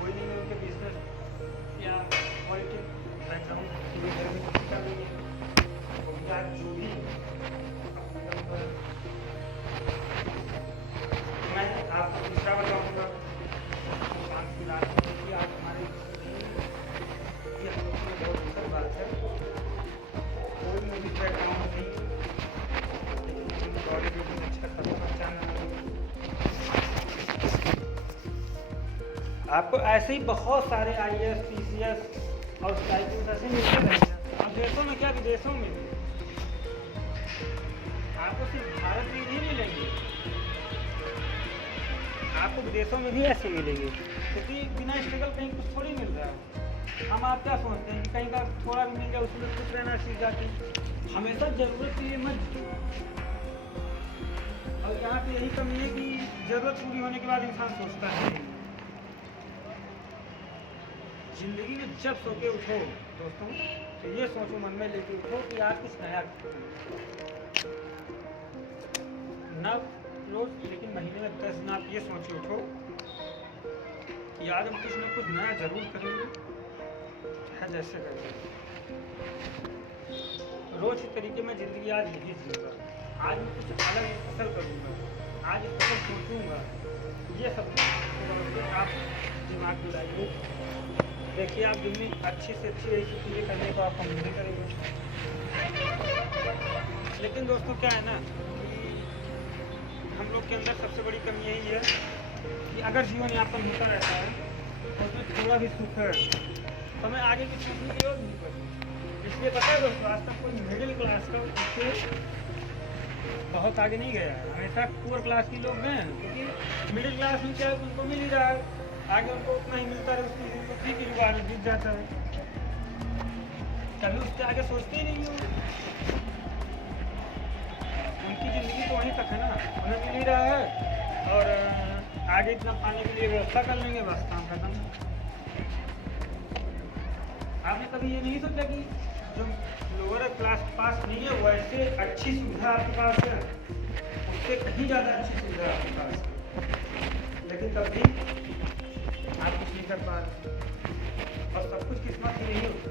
कोई नहीं है उनके बिजनेस या पॉलिटिक्स बैकग्राउंड की वजह में कुछ कर नहीं है, और आज जो भी मैं आपको दूसरा बताऊँगा। आज हमारे ये हम लोग की बहुत दुखद बात है, कोई मूवी बैकग्राउंड नहीं, लेकिन बॉलीवुड में अच्छा खासा चैनल। आपको ऐसे ही बहुत सारे IAS PCS और टाइकून ऐसे मिलते रहेंगे। अब देशों में क्या, विदेशों में भी आपको सिर्फ भारत में नहीं मिलेंगे, आपको विदेशों में भी ऐसे मिलेंगे, क्योंकि बिना स्ट्रगल कहीं कुछ थोड़ी मिल रहा है। हम आप क्या सोचते हैं कि कहीं का थोड़ा भी मिल जाए उसमें खुश रहना सीख जाते हैं। हमेशा ज़रूरत के लिए मत जियो, और यहाँ पे यही कमी है कि ज़रूरत पूरी होने के बाद इंसान सोचता है। ज़िंदगी में जब सो के उठो दोस्तों, तो ये सोचो मन में लेके उठो कि आज कुछ नया ना रोज, लेकिन महीने में 10 दिन आप ये सोच उठो कि आज हम कुछ ना कुछ नया जरूर करेंगे, चाहे जैसे करेंगे। रोज इस तरीके में ज़िंदगी आज यही जीऊँगा, आज मैं कुछ अलग फसल करूँगा, आज इस फसल सोचूँगा। ये सब आप दिमाग में लाइए, देखिए आप दिन में अच्छी से अच्छी ऐसी चीज़ें करने को आप उम्मीद करेंगे। लेकिन दोस्तों क्या है ना, हम लोग के अंदर सबसे बड़ी कमी यही है कि अगर जीवन यापन होता रहता है और उसमें थोड़ा भी सुख है तो हमें आगे की सोचने की जरूरत नहीं पड़ती। इसलिए पता है दोस्तों, आज तक कोई मिडिल क्लास का उससे बहुत आगे नहीं गया है, हमेशा पुअर क्लास के लोग गए हैं, क्योंकि मिडिल क्लास में क्या उनको मिल ही रहा है, आगे उनको उतना ही मिलता है, उसकी उनको फ्री की रिवाज जीत जाता है, कभी उससे आगे सोचते ही नहीं हो। उनकी ज़िंदगी तो वहीं तक है ना, उन्हें मिल ही रहा है, और आगे इतना पाने के लिए व्यवस्था कर लेंगे, बस काम खत्म। आपने कभी ये नहीं सोचा कि जो लोअर क्लास पास नहीं है वैसे अच्छी सुविधा आपके पास है, उससे कहीं ज़्यादा अच्छी सुविधा आपके पास है, लेकिन तब भी आप कुछ नहीं कर पा रहे, और सब कुछ किस्मत ही नहीं होती।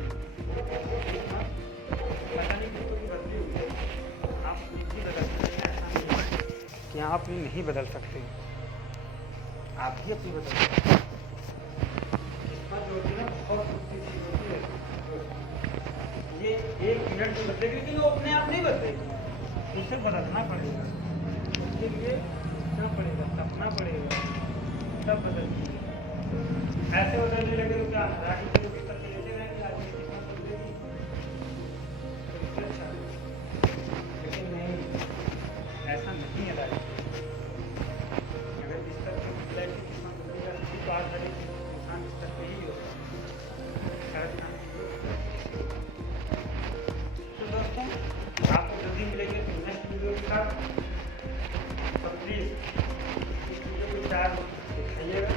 किस्मत पता नहीं किसको की बदली हुई है, आप नहीं बदल सकते, ऐसा नहीं है कि आप अपनी नहीं बदल सकते, आप ही अपनी बदल सकते। किस्मत जो होती है ना, बहुत कुछ चीज़ होती है, ये 1 मिनट में बदलेगी, लेकिन वो अपने आप नहीं बदलेगी, उसे बदलना पड़ेगा। के लिए सोचना पड़ेगा, सपना पड़ेगा, तब बदलती है। ऐसे बदलने लगे तो क्या राखी के बिस्तर पे लेटे रहेंगे, आदमी किस्मत बदलेगी तो इससे अच्छा है। लेकिन नहीं, ऐसा नहीं है लाइफ। अगर बिस्तर पे लाइफ की किस्मत बदली जा सकती तो आज हर एक इंसान बिस्तर पे ही होगा। तो दोस्तों, आपको जल्दी मिलेंगे तो नेक्स्ट वीडियो के साथ। तो प्लीज़ इस वीडियो को प्यार दिखाइएगा।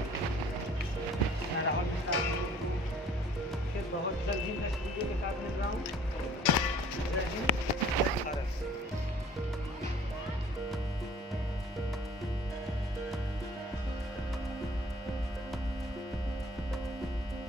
मैं राहुल के साथ फिर बहुत जल्दी नेक्स्ट वीडियो के साथ में